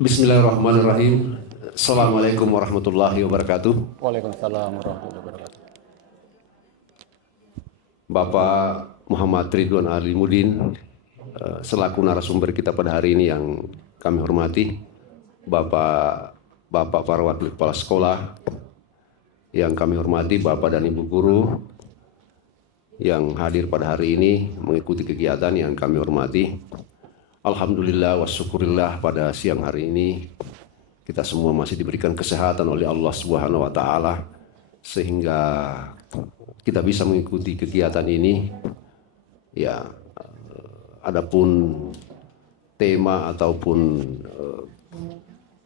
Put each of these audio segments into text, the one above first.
Bismillahirrahmanirrahim. Assalamualaikum warahmatullahi wabarakatuh. Waalaikumsalam warahmatullahi wabarakatuh. Bapak Muhammad Ridwan Alimudin, selaku narasumber kita pada hari ini yang kami hormati, Bapak para wakil kepala sekolah yang kami hormati, Bapak dan Ibu guru yang hadir pada hari ini mengikuti kegiatan yang kami hormati. Alhamdulillah wa syukurillah, pada siang hari ini kita semua masih diberikan kesehatan oleh Allah Subhanahu wa taala sehingga kita bisa mengikuti kegiatan ini. Ya, adapun tema ataupun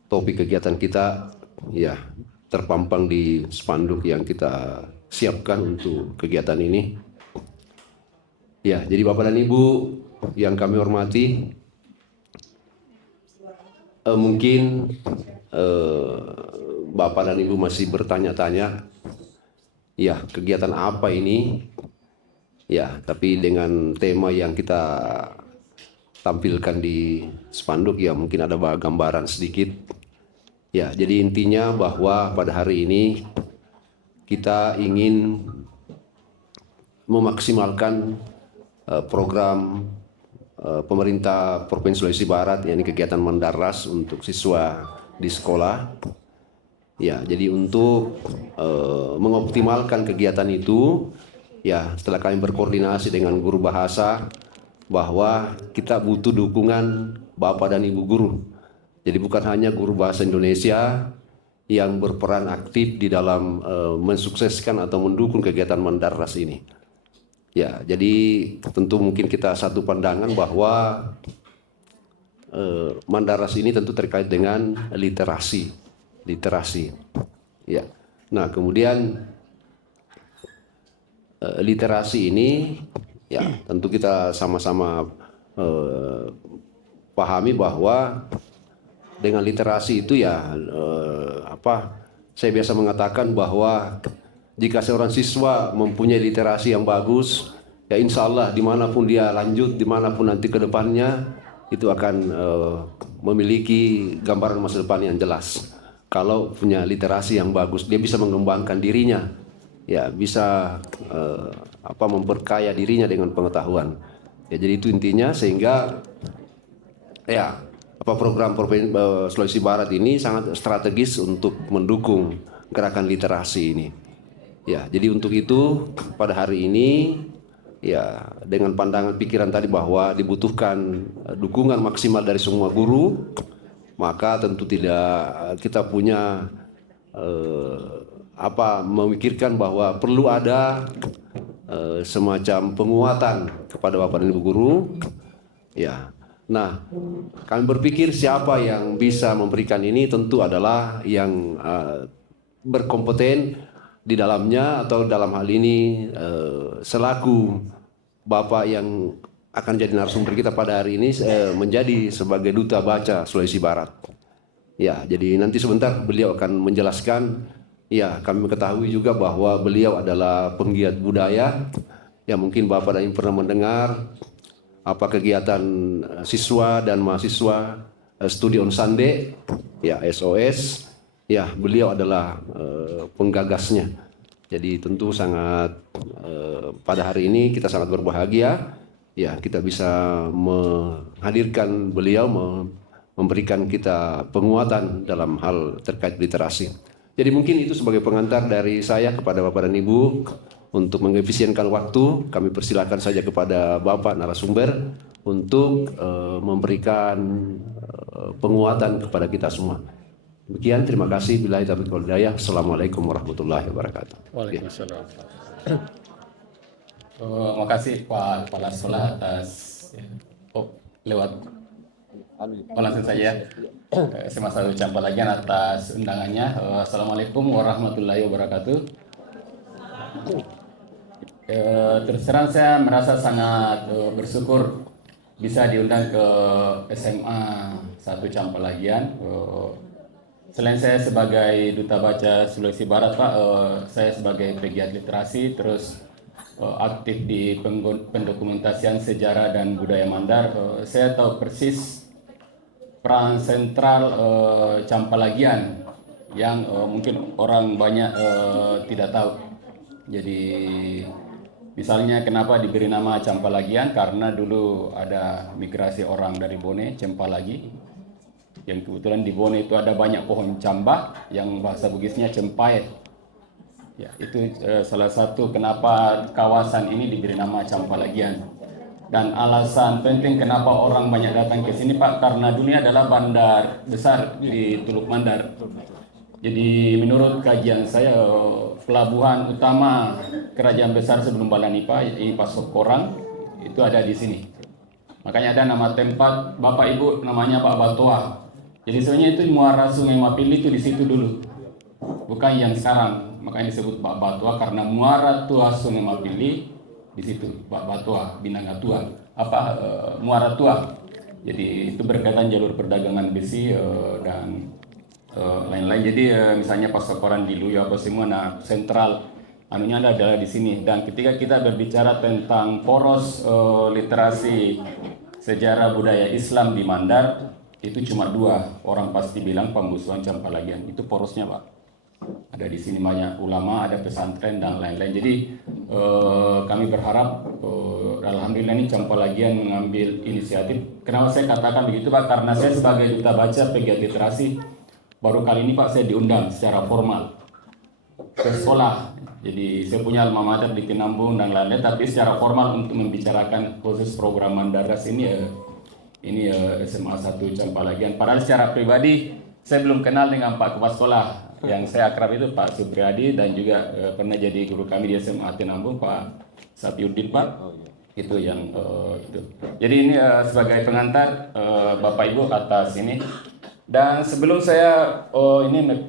topik kegiatan kita ya terpampang di spanduk yang kita siapkan untuk kegiatan ini. Ya, jadi Bapak dan Ibu yang kami hormati, mungkin Bapak dan Ibu masih bertanya-tanya, ya kegiatan apa ini? Ya, tapi dengan tema yang kita tampilkan di spanduk ya mungkin ada gambaran sedikit. Ya, jadi intinya bahwa pada hari ini kita ingin memaksimalkan program pemerintah Provinsi Sulawesi Barat, yakni kegiatan Mandarras untuk siswa di sekolah. Ya, jadi untuk mengoptimalkan kegiatan itu, ya setelah kami berkoordinasi dengan guru bahasa bahwa kita butuh dukungan Bapak dan Ibu guru. Jadi bukan hanya guru bahasa Indonesia yang berperan aktif di dalam mensukseskan atau mendukung kegiatan Mandarras ini. Ya, jadi tentu mungkin kita satu pandangan bahwa Mandarras ini tentu terkait dengan literasi. Ya. Nah, kemudian literasi ini ya tentu kita sama-sama pahami bahwa dengan literasi itu ya saya biasa mengatakan bahwa jika seorang siswa mempunyai literasi yang bagus, ya insya Allah dimanapun dia lanjut, dimanapun nanti ke depannya, itu akan memiliki gambaran masa depan yang jelas. Kalau punya literasi yang bagus, dia bisa mengembangkan dirinya, ya bisa memperkaya dirinya dengan pengetahuan. Ya, jadi itu intinya, sehingga ya program Sulawesi Barat ini sangat strategis untuk mendukung gerakan literasi ini. Ya, jadi untuk itu pada hari ini ya dengan pandangan pikiran tadi bahwa dibutuhkan dukungan maksimal dari semua guru, maka tentu tidak kita punya memikirkan bahwa perlu ada semacam penguatan kepada Bapak dan Ibu guru. Ya. Nah, kami berpikir siapa yang bisa memberikan ini tentu adalah yang berkompeten di dalamnya, atau dalam hal ini selaku Bapak yang akan jadi narasumber kita pada hari ini menjadi sebagai duta baca Sulawesi Barat. Ya, jadi nanti sebentar beliau akan menjelaskan. Ya, kami mengetahui juga bahwa beliau adalah penggiat budaya. Ya, mungkin Bapak dan Ibu pernah mendengar apa kegiatan siswa dan mahasiswa Studi on Sunday, ya SOS. Ya, beliau adalah penggagasnya. Jadi tentu sangat pada hari ini kita sangat berbahagia, ya kita bisa menghadirkan beliau, memberikan kita penguatan dalam hal terkait literasi. Jadi mungkin itu sebagai pengantar dari saya kepada Bapak dan Ibu. Untuk mengefisienkan waktu, kami persilakan saja kepada Bapak narasumber untuk memberikan penguatan kepada kita semua. Demikian, terima kasih. Billahi taufiq wal hidayah. Assalamualaikum warahmatullahi wabarakatuh. Waalaikumsalam. Terima kasih Pak Kepala Sekolah atas lewat langsung saja. Saya selalu ucapkan lagi atas undangannya. Assalamualaikum warahmatullahi wabarakatuh. Terus terang saya merasa sangat bersyukur bisa diundang ke SMA 1 Campalagian. Selain saya sebagai Duta Baca Sulawesi Barat, Pak, saya sebagai pegiat literasi, terus aktif di pendokumentasian sejarah dan budaya Mandar. Saya tahu persis peran sentral Campalagian yang mungkin orang banyak tidak tahu. Jadi misalnya kenapa diberi nama Campalagian, karena dulu ada migrasi orang dari Bone, Cempalagi, yang kebetulan di Bone itu ada banyak pohon cambah yang bahasa Bugisnya cempai. Ya, itu salah satu kenapa kawasan ini diberi nama Campalagian. Dan alasan penting kenapa orang banyak datang ke sini, Pak, karena dunia adalah bandar besar di Teluk Mandar. Jadi menurut kajian saya, pelabuhan utama kerajaan besar sebelum Balanipa, ini Pasok Korang, itu ada di sini. Makanya ada nama tempat Bapak Ibu namanya Pak Batoa. Jadi sebenarnya itu muara Sungai Mapili itu di situ dulu, bukan yang sekarang. Makanya disebut Pak Batoa karena muara tua Sungai Mapili di situ, Pak Batoa, Binanga Tua, muara tua. Jadi itu berkaitan jalur perdagangan besi dan lain-lain. Jadi misalnya Pasokoran di Luyo apa semua, nah sentral anunya adalah di sini. Dan ketika kita berbicara tentang poros literasi sejarah budaya Islam di Mandar, itu cuma 2 orang pasti bilang Pambusuan Campalagian. Itu porosnya, Pak. Ada di sini banyak ulama, ada pesantren dan lain-lain. Jadi kami berharap alhamdulillah ini Campalagian mengambil inisiatif. Kenapa saya katakan begitu, Pak? Karena saya sebagai duta baca pegiat literasi baru kali ini, Pak, saya diundang secara formal ke sekolah. Jadi saya punya alma mater di Tinambung dan lain-lain, tapi secara formal untuk membicarakan khusus program Mandaras ini SMA 1 Campalagian. Padahal secara pribadi saya belum kenal dengan Pak Kepala Sekolah. Yang saya akrab itu Pak Supriyadi dan juga pernah jadi guru kami di SMA Tinambung, Pak Sapiuddin, Pak. Itu yang itu. Jadi ini sebagai pengantar Bapak Ibu atas ini. Dan sebelum saya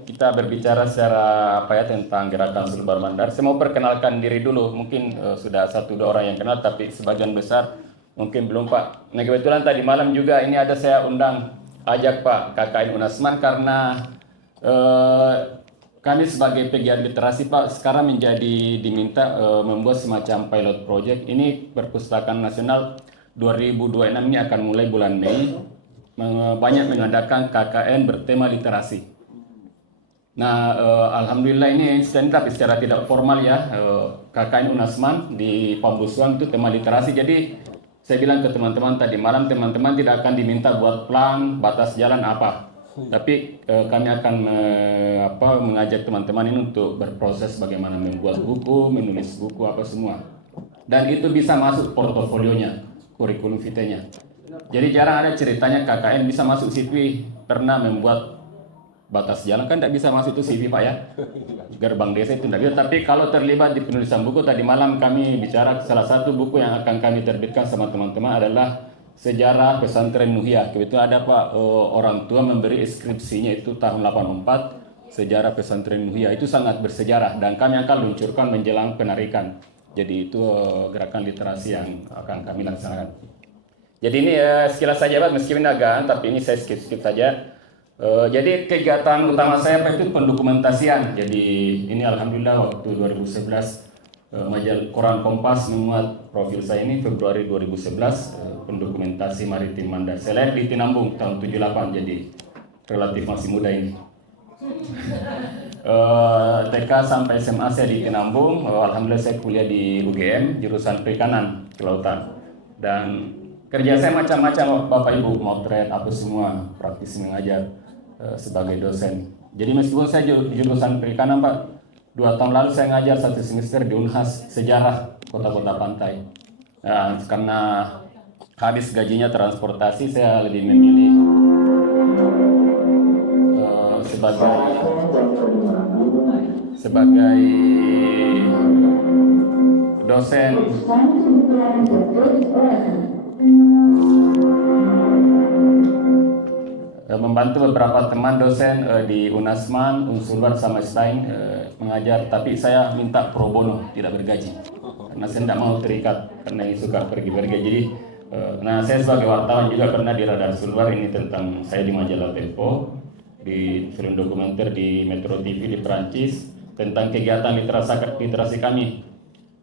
kita berbicara secara tentang gerakan Sulbar Mandar, saya mau perkenalkan diri dulu. Mungkin sudah 1-2 orang yang kenal, tapi sebagian besar mungkin belum, Pak. Nah, kebetulan tadi malam juga ini ada saya ajak Pak KKN Unasman karena kami sebagai pegiat literasi, Pak, sekarang diminta membuat semacam pilot project. Ini Perpustakaan Nasional 2026 ini akan mulai bulan Mei, banyak mengadakan KKN bertema literasi. Nah, alhamdulillah ini tapi secara tidak formal ya, KKN Unasman di Pambusuan itu tema literasi. Jadi saya bilang ke teman-teman tadi malam, teman-teman tidak akan diminta buat plan, batas jalan apa. Tapi kami akan mengajak teman-teman ini untuk berproses bagaimana membuat buku, menulis buku apa semua. Dan itu bisa masuk portofolionya, kurikulum vitae-nya. Jadi jarang ada ceritanya KKN bisa masuk CV, pernah membuat batas jalan, kan tidak bisa masuk itu CV, Pak, ya. Gerbang desa itu tidak bisa. Tapi kalau terlibat di penulisan buku, tadi malam kami bicara salah satu buku yang akan kami terbitkan sama teman-teman adalah Sejarah Pesantren Nuhiyah. Kebetulan ada, Pak, orang tua memberi skripsinya itu tahun 84, Sejarah Pesantren Nuhiyah. Itu sangat bersejarah dan kami akan luncurkan menjelang penarikan. Jadi itu gerakan literasi yang akan kami laksanakan. Jadi ini sekilas saja, Pak, meskipun agak, tapi ini saya skip saja. Jadi kegiatan utama saya, Pak, itu pendokumentasian. Jadi ini alhamdulillah waktu 2011 majalah Koran Kompas memuat profil saya ini Februari 2011, pendokumentasi maritim Mandar. Saya lahir di Tinambung tahun 78, jadi relatif masih muda ini. TK sampai SMA saya di Tinambung. Alhamdulillah saya kuliah di UGM jurusan perikanan kelautan. Dan kerja saya macam-macam, Bapak Ibu, motret apa semua, praktisi mengajar sebagai dosen. Jadi meskipun saya jurusan perikanan, Pak, 2 tahun lalu saya ngajar 1 semester di Unhas sejarah kota-kota pantai. Nah, karena habis gajinya transportasi, saya lebih memilih sebagai dosen membantu beberapa teman dosen di Unasman, Unsulbar sama Stein mengajar, tapi saya minta pro bono, tidak bergaji karena saya tidak mau terikat karena ini suka pergi-pergi. Jadi nah, saya sebagai wartawan juga pernah di Radar Sulbar ini tentang saya di majalah Tempo, di film dokumenter di Metro TV di Perancis tentang kegiatan literasi kami.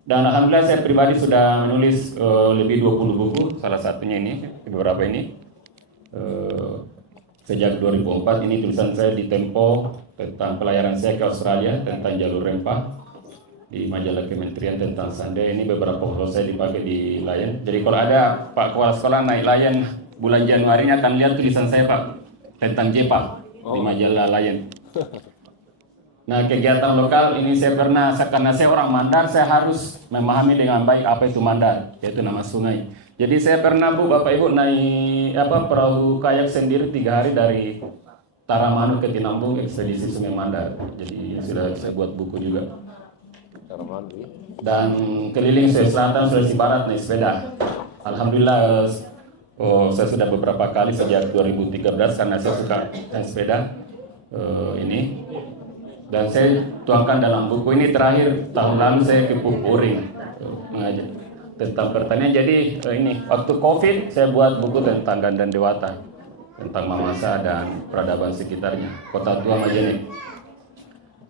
Dan alhamdulillah saya pribadi sudah menulis lebih 20 buku, salah satunya ini, beberapa ini. sejak 2004. Ini tulisan saya di Tempo tentang pelayaran saya ke Australia tentang jalur rempah, di majalah Kementerian tentang Sunday. Ini beberapa foto saya dipakai di Lion. Jadi kalau ada Pak Kepala Sekolah naik Lion bulan Januari ini akan lihat tulisan saya Pak tentang JEPA di majalah Lion. Nah, kegiatan lokal ini saya pernah, karena saya orang Mandar, saya harus memahami dengan baik apa itu Mandar, yaitu nama sungai. Jadi saya pernah Bapak Ibu naik perahu kayak sendiri 3 hari dari Taramanu ke Tinambung, ekspedisi Sungai Mandar. Jadi sudah saya buat buku juga. Dan keliling Sulawesi Selatan, Sulawesi Barat naik sepeda. Alhamdulillah, saya sudah beberapa kali sejak 2013 karena saya suka naik sepeda ini. Dan saya tuangkan dalam buku ini. Terakhir tahun lalu saya ke Pupuring mengajar tentang pertanian. Jadi ini waktu COVID saya buat buku tentang Dandan Dewata, tentang Mamasa dan peradaban sekitarnya, Kota Tua Majene.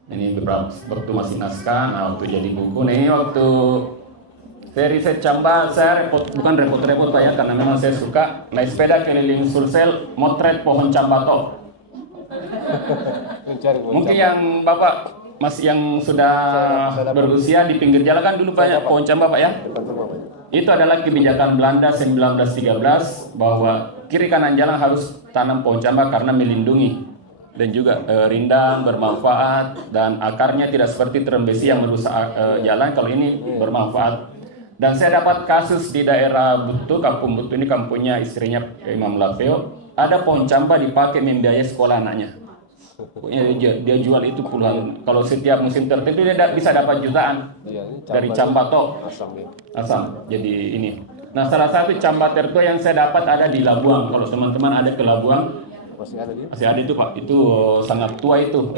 Ini beberapa waktu masih naskah, nah waktu jadi buku. Nah ini waktu saya riset Camba, saya bukan repot-repot Pak ya, karena memang saya suka naik sepeda keliling Sulsel, motret pohon cambato. Mungkin yang Bapak masih yang sudah berusia di pinggir jalan kan dulu banyak pohon camba Pak ya. Itu adalah kebijakan Belanda 1913 bahwa kiri kanan jalan harus tanam pohon camba karena melindungi dan juga rindang, bermanfaat, dan akarnya tidak seperti terumbu besi yang merusak jalan. Kalau ini bermanfaat. Dan saya dapat kasus di daerah Butu, Kampung Butu ini kampungnya istrinya Imam Lapeo, ada pohon camba dipakai membiayai sekolah anaknya. Dia jual itu puluhan. Kalau setiap musim tertentu dia bisa dapat jutaan dari camba toh asam. Jadi ini. Nah, salah satu camba tertua yang saya dapat ada di Labuang. Kalau teman-teman ada ke Labuang, masih ada itu Pak. Itu sangat tua itu.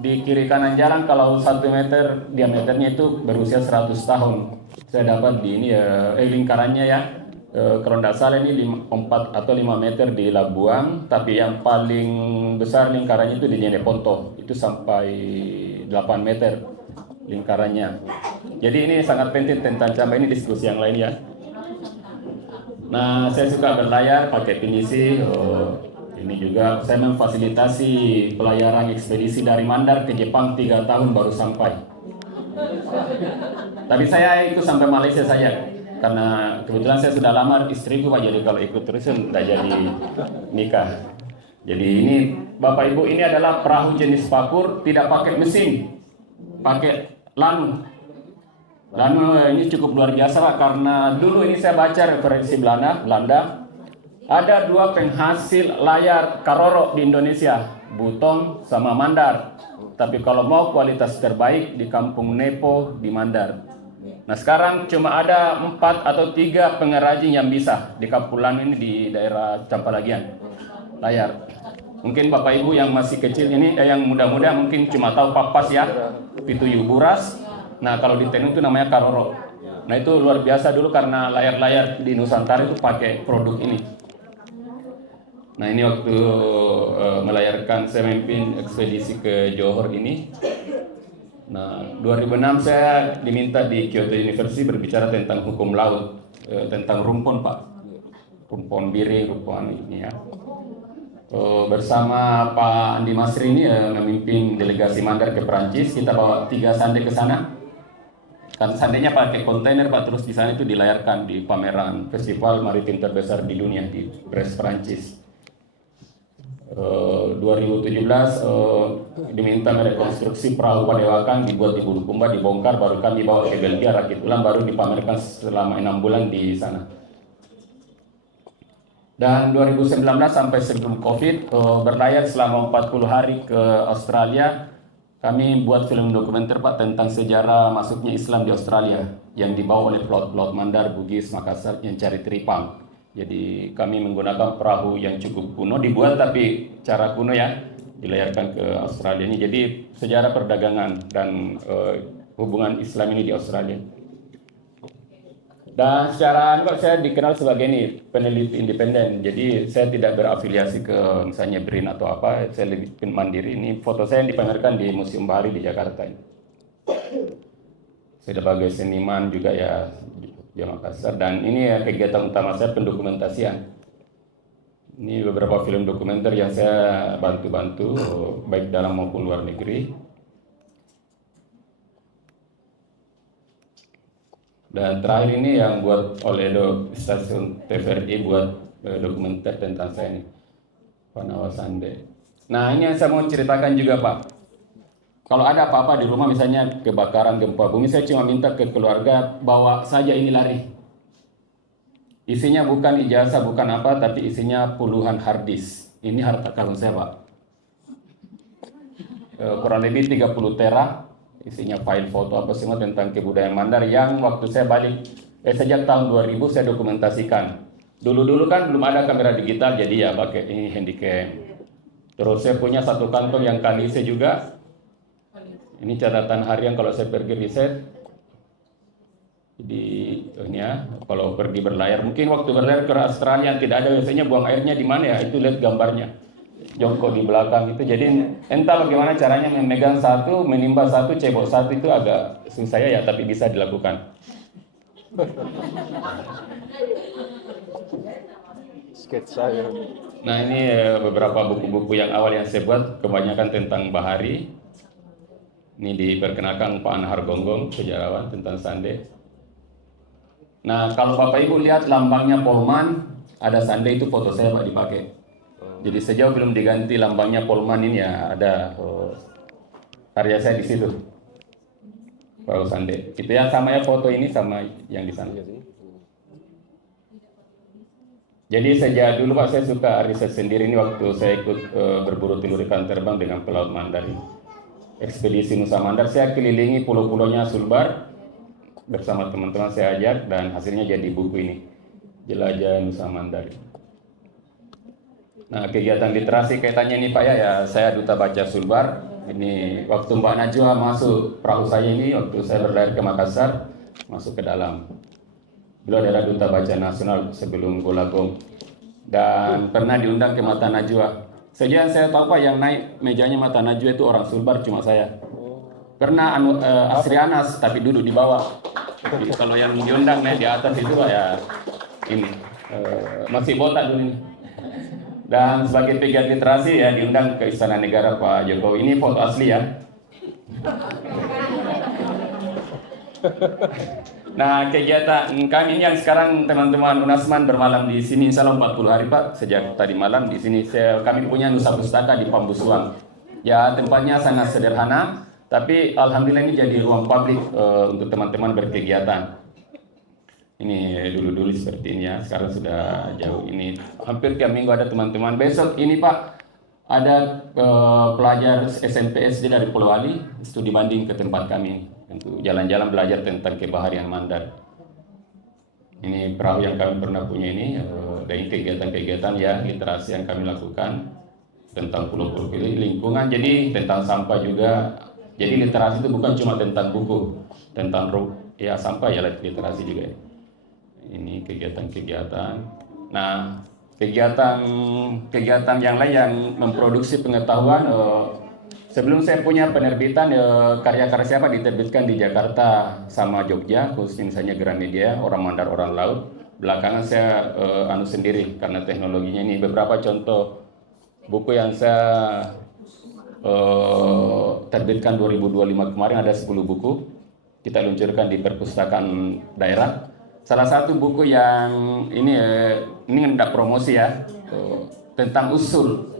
Di kiri kanan jalan kalau 1 meter diameternya itu berusia 100 tahun. Saya dapat di ini lingkarannya ya. Kalau tidak salah ini 4 atau 5 meter di Labuang, tapi yang paling besar lingkarannya itu di Nyeneponto, itu sampai 8 meter lingkarannya. Jadi ini sangat penting tentang camba, ini diskusi yang lain ya. Nah, saya suka berlayar pakai pinisi. Ini juga saya memfasilitasi pelayaran ekspedisi dari Mandar ke Jepang 3 tahun baru sampai. Tapi saya ikut sampai Malaysia saja. Karena kebetulan saya sudah lamar istriku Pak, jadi kalau ikut terus tidak jadi nikah. Jadi ini Bapak Ibu, ini adalah perahu jenis pakur, tidak pakai mesin, pakai lanu. Lanu ini cukup luar biasa Pak, karena dulu ini saya baca referensi Belanda. Ada 2 penghasil layar karoro di Indonesia, Buton sama Mandar. Tapi kalau mau kualitas terbaik di Kampung Nepo di Mandar. Nah sekarang cuma ada 4 atau 3 pengrajin yang bisa di Kapulan ini di daerah Campalagian layar. Mungkin Bapak Ibu yang masih kecil ini, yang muda-muda mungkin cuma tahu papas ya, pituyu buras. Nah kalau di Tenun itu namanya karoro. Nah itu luar biasa dulu karena layar-layar di Nusantara itu pakai produk ini. Nah ini waktu melayarkan saya memimpin ekspedisi ke Johor ini. Nah, 2006 saya diminta di Kyoto University berbicara tentang hukum laut, tentang rumpun Pak, rumpun biri, rumpun ini ya. Bersama Pak Andi Masri ini memimpin delegasi Mandar ke Perancis, kita bawa 3 sande ke sana. Kan sandenya pakai kontainer Pak, terus di sana itu dilayarkan di pameran festival maritim terbesar di dunia di Brest, Perancis. 2017 diminta merekonstruksi perahu Padewakan, dibuat di Bulukumba, dibongkar, baru kami bawa ke Belgia, rakit ulang, baru dipamerkan selama 6 bulan di sana. Dan 2019 sampai sebelum COVID berlayar selama 40 hari ke Australia. Kami buat film dokumenter Pak tentang sejarah masuknya Islam di Australia yang dibawa oleh pelot-pelot Mandar, Bugis, Makassar yang cari teripang. Jadi kami menggunakan perahu yang cukup kuno, dibuat tapi cara kuno ya, dilayarkan ke Australia ini. Jadi sejarah perdagangan dan hubungan Islam ini di Australia. Dan secara saya dikenal sebagai ini peneliti independen. Jadi saya tidak berafiliasi ke misalnya BRIN atau apa, saya lebih mandiri. Ini foto saya yang dipamerkan di Museum Bahari di Jakarta ini. Saya sebagai seniman juga ya di Makassar, dan ini ya kegiatan utama saya pendokumentasian. Ini beberapa film dokumenter yang saya bantu-bantu, baik dalam maupun luar negeri. Dan terakhir ini yang buat oleh stasiun TVRI buat dokumenter tentang saya ini, Pak Nawal Sande. Nah, ini yang saya mau ceritakan juga, Pak. Kalau ada apa-apa di rumah, misalnya kebakaran, gempa bumi, saya cuma minta ke keluarga bawa saja ini lari. Isinya bukan ijazah, bukan apa, tapi isinya puluhan hard disk. Ini harta karun saya, Pak. Kurang lebih 30 tera, isinya file foto apa semua tentang kebudayaan Mandar yang waktu saya balik, sejak tahun 2000 saya dokumentasikan. Dulu-dulu kan belum ada kamera digital, jadi ya pakai ini handycam. Terus saya punya satu kantong yang kalise juga. Ini catatan harian kalau saya pergi riset. Jadi ini ya, kalau pergi berlayar, mungkin waktu berlayar ke Australia tidak ada, biasanya buang airnya di mana ya? Itu lihat gambarnya, jongkok di belakang itu. Jadi entah bagaimana caranya memegang satu, menimba satu, cebok satu, itu agak susah ya, tapi bisa dilakukan. Sketsa ya. Nah, ini beberapa buku-buku yang awal yang saya buat, kebanyakan tentang Bahari. Ini diperkenalkan Pak Anhar Gonggong, sejarawan tentang Sande. Nah, kalau Bapak Ibu lihat lambangnya Polman, ada Sande, itu foto saya Pak dipakai. Jadi sejauh belum diganti lambangnya Polman ini ya ada karya saya di situ. Kalau Sande. Itu ya sama ya, foto ini sama yang di sana. Jadi sejak dulu Pak saya suka riset sendiri. Ini waktu saya ikut berburu telur ikan terbang dengan pelaut Mandar. Ekspedisi Nusa Mandar, saya kelilingi pulau-pulaunya Sulbar bersama teman-teman saya ajak, dan hasilnya jadi buku ini, Jelajah Nusa Mandar. Nah, kegiatan literasi kaitannya ini Pak ya, saya duta baca Sulbar. Ini waktu Mbak Najwa masuk perahu saya ini, waktu saya berlayar ke Makassar, masuk ke dalam. Beliau adalah duta baca nasional sebelum Golagong, dan pernah diundang ke Mata Najwa. Sejak saya tahu Pak, yang naik mejanya Mata Najwa itu orang Sulbar cuma saya. Pernah Asri Anas, tapi duduk di bawah. Jadi kalau yang diundang naik di atas itu Pak ya ini masih botak dulu ini. Dan sebagai pegiat literasi ya diundang ke Istana Negara Pak Jokowi. Ini foto asli ya. Nah, kegiatan kami yang sekarang teman-teman Unasman bermalam di sini, insya Allah 40 hari Pak, sejak tadi malam di sini. Kami punya Nusa Pustaka di Pambusuang. Ya, tempatnya sangat sederhana, tapi alhamdulillah ini jadi ruang publik untuk teman-teman berkegiatan. Ini dulu-dulu seperti ini ya, sekarang sudah jauh. Ini hampir tiap minggu ada teman-teman. Besok ini Pak, ada pelajar SMP SD dari Pulau Ali, studi banding ke tempat kami. Untuk jalan-jalan belajar tentang kebaharian Mandar. Ini perahu yang kami pernah punya ini, dari kegiatan-kegiatan ya literasi yang kami lakukan tentang pulau-pulau lingkungan, jadi tentang sampah juga. Jadi literasi itu bukan cuma tentang buku, tentang ya sampah ya literasi juga. Ini kegiatan-kegiatan. Nah, kegiatan yang lain yang memproduksi pengetahuan. Sebelum saya punya penerbitan, karya-karya siapa diterbitkan di Jakarta sama Jogja, khususnya misalnya Gramedia, Orang Mandar Orang Laut. Belakangan saya sendiri karena teknologinya ini. Beberapa contoh buku yang saya terbitkan 2025 kemarin, ada 10 buku kita luncurkan di perpustakaan daerah. Salah satu buku yang ini hendak promosi ya, tentang usul.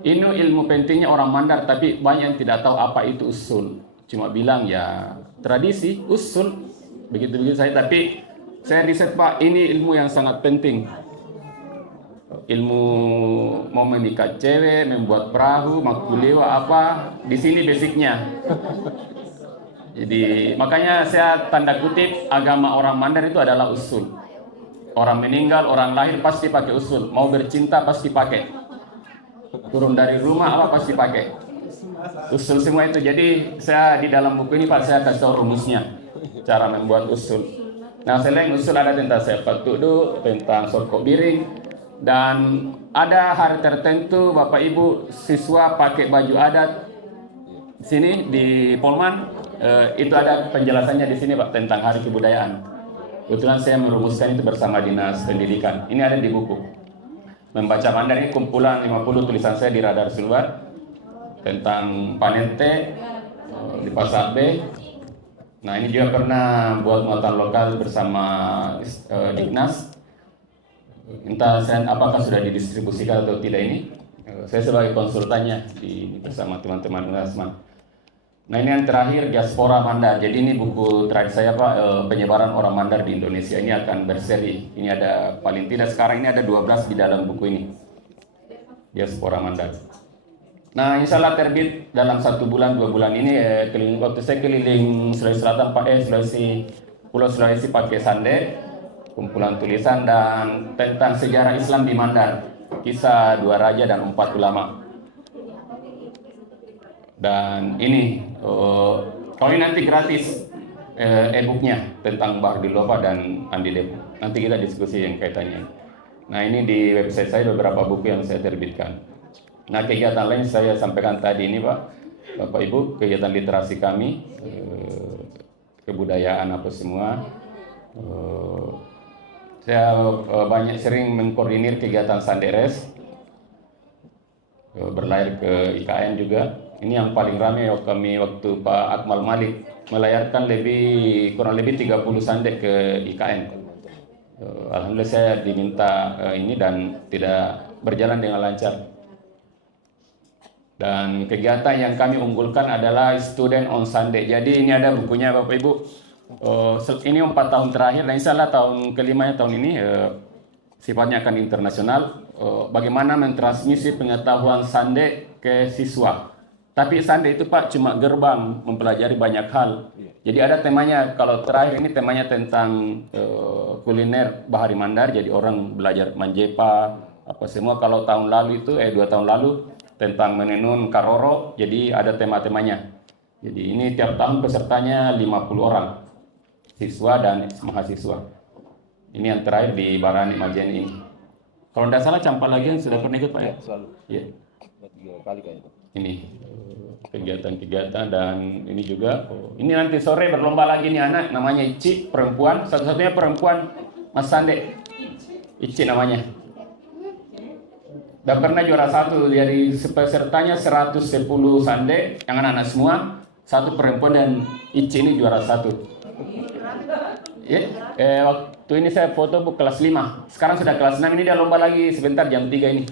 Ini ilmu pentingnya orang Mandar, tapi banyak yang tidak tahu apa itu usul. Cuma bilang ya tradisi, usul, begitu-begitu saya. Tapi saya riset Pak, ini ilmu yang sangat penting. Ilmu mau menikat cewek, membuat perahu, makulewa apa, di sini basicnya. Jadi makanya saya tanda kutip, agama orang Mandar itu adalah usul. Orang meninggal, orang lahir pasti pakai usul. Mau bercinta pasti pakai. Turun dari rumah apa pasti pakai usul semua itu. Jadi saya di dalam buku ini Pak, saya kasih tahu rumusnya, cara membuat usul. Nah, selain usul ada tentang sepak duduk, tentang sokok biring, dan ada hari tertentu Bapak Ibu siswa pakai baju adat. Sini di Polman itu ada penjelasannya di sini Pak tentang hari kebudayaan. Kebetulan saya merumuskan itu bersama Dinas Pendidikan. Ini ada di buku. membaca Mandar. Ini kumpulan 50 tulisan saya di Radar Sulbar tentang Panente di Pasar B. Nah, ini juga pernah buat muatan lokal bersama Dignas. Entah apakah sudah didistribusikan atau tidak ini. Saya sebagai konsultannya bersama teman-teman Unasman. Nah, ini yang terakhir Diaspora Mandar. Jadi ini buku terakhir saya Pak, penyebaran orang Mandar di Indonesia. Ini akan berseri. Ini ada paling tidak sekarang ini ada 12 di dalam buku ini. Diaspora Mandar. Nah, insya Allah terbit dalam 1 bulan 2 bulan ini. Waktu saya keliling Sulawesi Selatan, Pulau Sulawesi pakai Sande, kumpulan tulisan dan tentang sejarah Islam di Mandar, kisah 2 raja dan 4 ulama. Dan ini, kalau ini nanti gratis e-booknya tentang Mbah Dilova dan Andi Depo. Nanti kita diskusi yang kaitannya. Nah, ini di website saya beberapa buku yang saya terbitkan. Nah, kegiatan lain saya sampaikan tadi ini Pak, Bapak Ibu, kegiatan literasi kami, kebudayaan apa semua. Saya banyak sering mengkoordinir kegiatan Sanderes, berlayar ke IKN juga. Ini yang paling ramai kami waktu Pak Akmal Malik melayarkan kurang lebih 30 sande ke IKN. Alhamdulillah saya diminta ini dan tidak berjalan dengan lancar. Dan kegiatan yang kami unggulkan adalah Student on Sunday. Jadi ini ada bukunya Bapak Ibu. Ini 4 tahun terakhir, dan insya Allah tahun kelimanya tahun ini sifatnya akan internasional. Bagaimana mentransmisi pengetahuan Sunday ke siswa. Tapi Sunday itu Pak cuma gerbang mempelajari banyak hal. Jadi ada temanya, kalau terakhir ini temanya tentang kuliner Bahari Mandar. Jadi orang belajar manjepa, apa semua. Kalau tahun lalu itu, 2 tahun lalu, tentang menenun karoro, jadi ada tema-temanya. Jadi ini tiap tahun pesertanya 50 orang, siswa dan mahasiswa. Ini yang terakhir di Barani Majene ini. Kalau tidak salah Campalagian sudah pernah ikut Pak ya? Selalu. Iya. 3 kali kayaknya. Ini kegiatan-kegiatan dan ini juga. Ini nanti sore berlomba lagi nih anak, namanya Ici, perempuan, satu-satunya perempuan Mas Sande. Ici namanya. Dan pernah juara 1 dari pesertanya 110 Sande, yang anak-anak semua, 1 perempuan dan Ici ini juara 1. Ya, waktu ini saya foto kelas 5. Sekarang sudah kelas 6, ini dia lomba lagi sebentar jam 3 ini.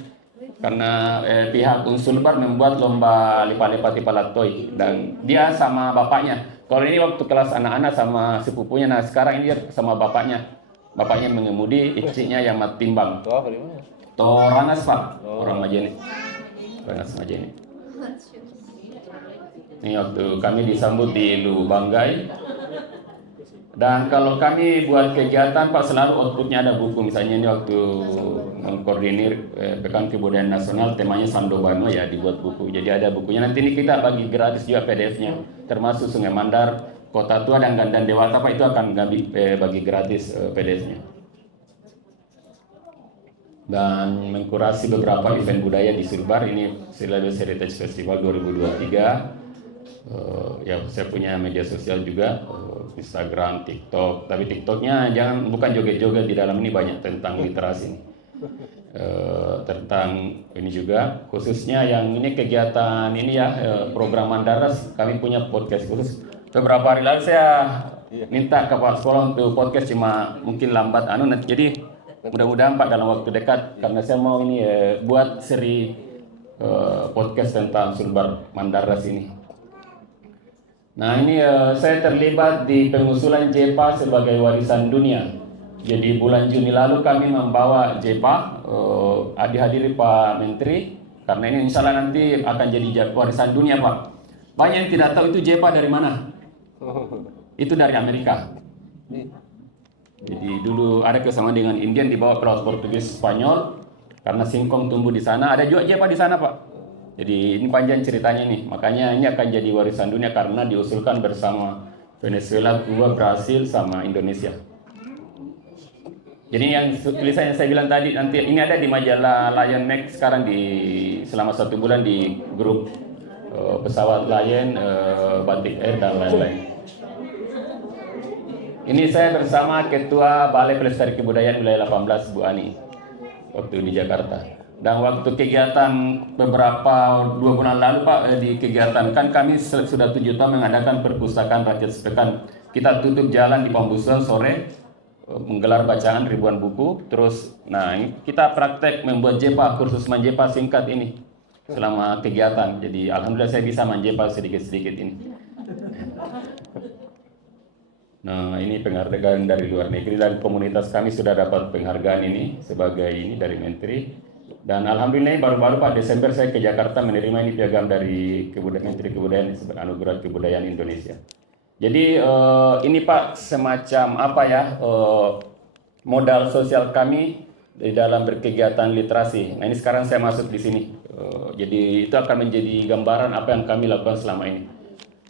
Karena pihak Unsulbar membuat lomba lipat-lipat toy dan dia sama bapaknya. Kalau ini waktu kelas anak-anak sama sepupunya, nah sekarang ini dia sama bapaknya. Bapaknya mengemudi, Ici-nya yang timbang. Tuh apa di mana? Toranas Pak, orang Majene. Toranas Majene. Ini waktu kami disambut di Lubanggai. Dan kalau kami buat kegiatan Pak, selalu outputnya ada buku. Misalnya ini waktu mengkoordinir Pekan Kebudayaan Nasional, temanya Sandobano ya, dibuat buku. Jadi ada bukunya. Nanti ini kita bagi gratis juga PDF-nya, termasuk Sungai Mandar, Kota Tua dan Gandan Dewata Pak, itu akan bagi gratis PDF-nya. Dan mengkurasi beberapa event budaya di Sulbar. Ini Sulawesi Heritage Festival 2023. Ya, saya punya media sosial juga, Instagram, TikTok. Tapi TikToknya bukan joget-joget, di dalam ini banyak tentang literasi ini. Tentang ini juga, khususnya yang ini kegiatan ini ya, program Mandaras. Kami punya podcast khusus. Beberapa hari lalu saya minta ke Pak Sekolah untuk podcast, cuma mungkin lambat jadi mudah-mudahan Pak dalam waktu dekat, karena saya mau ini buat seri podcast tentang Sulbar Mandaras ini. Nah ini saya terlibat di pengusulan JEPA sebagai warisan dunia. Jadi bulan Juni lalu kami membawa JEPA, dihadiri Pak Menteri, karena ini insya Allah nanti akan jadi warisan dunia Pak. Banyak yang tidak tahu itu JEPA dari mana. Itu dari Amerika. Jadi dulu ada kesamaan dengan Indian, dibawa ke laut Portugis Spanyol karena singkong tumbuh di sana. Ada juga JEPA di sana Pak. Jadi ini panjang ceritanya nih. Makanya ini akan jadi warisan dunia karena diusulkan bersama Venezuela, Kuba, Brasil, sama Indonesia. Jadi yang tulisan yang saya bilang tadi, nanti ini ada di majalah Lion Max sekarang selama 1 bulan di grup pesawat Lion, Batik Air dan lain-lain. Ini saya bersama Ketua Balai Pelestarian Kebudayaan Wilayah 18 Bu Ani. waktu di Jakarta. Dan waktu kegiatan beberapa 2 bulan lalu Pak, di kegiatan kan kami sudah 7 tahun mengadakan perpustakaan rakyat sepekan. Kita tutup jalan di Pambusuan sore, menggelar bacaan ribuan buku. Terus, nah kita praktek membuat JEPA, kursus menjepa singkat ini selama kegiatan. Jadi alhamdulillah saya bisa menjepa sedikit-sedikit ini. Nah, ini penghargaan dari luar negeri dan komunitas kami sudah dapat penghargaan ini sebagai ini dari Menteri. Dan alhamdulillah baru-baru Pak Desember saya ke Jakarta menerima ini piagam dari Menteri Kebudayaan Anugerah Kebudayaan Indonesia. Jadi ini Pak semacam apa ya modal sosial kami di dalam berkegiatan literasi. Nah ini sekarang saya masuk di sini. Jadi itu akan menjadi gambaran apa yang kami lakukan selama ini.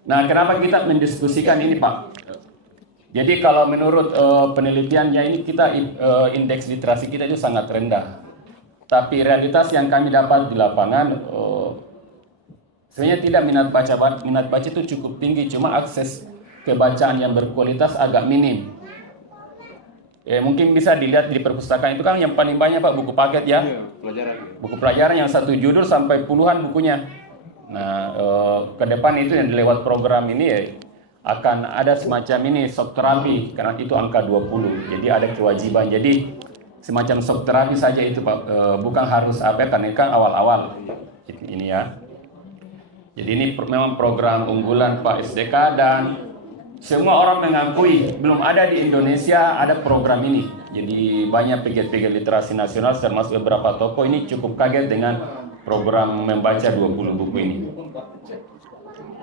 Nah kenapa kita mendiskusikan ini Pak? Jadi kalau menurut penelitiannya ini kita indeks literasi kita itu sangat rendah. Tapi realitas yang kami dapat di lapangan sebenarnya tidak minat baca itu cukup tinggi, cuma akses kebacaan yang berkualitas agak minim. Mungkin bisa dilihat di perpustakaan itu kan yang paling banyak Pak buku paket ya. Buku pelajaran yang satu judul sampai puluhan bukunya. Nah, ke depan itu yang lewat program ini ya, akan ada semacam ini shock terapi karena itu angka 20. Jadi ada kewajiban. Jadi semacam shock terapi saja itu Pak, bukan harus apa karena kan awal-awal ini ya. Jadi ini memang program unggulan Pak SDK dan semua orang mengakui belum ada di Indonesia ada program ini. Jadi banyak pegiat-pegiat literasi nasional termasuk beberapa tokoh ini cukup kaget dengan program membaca 20 buku ini.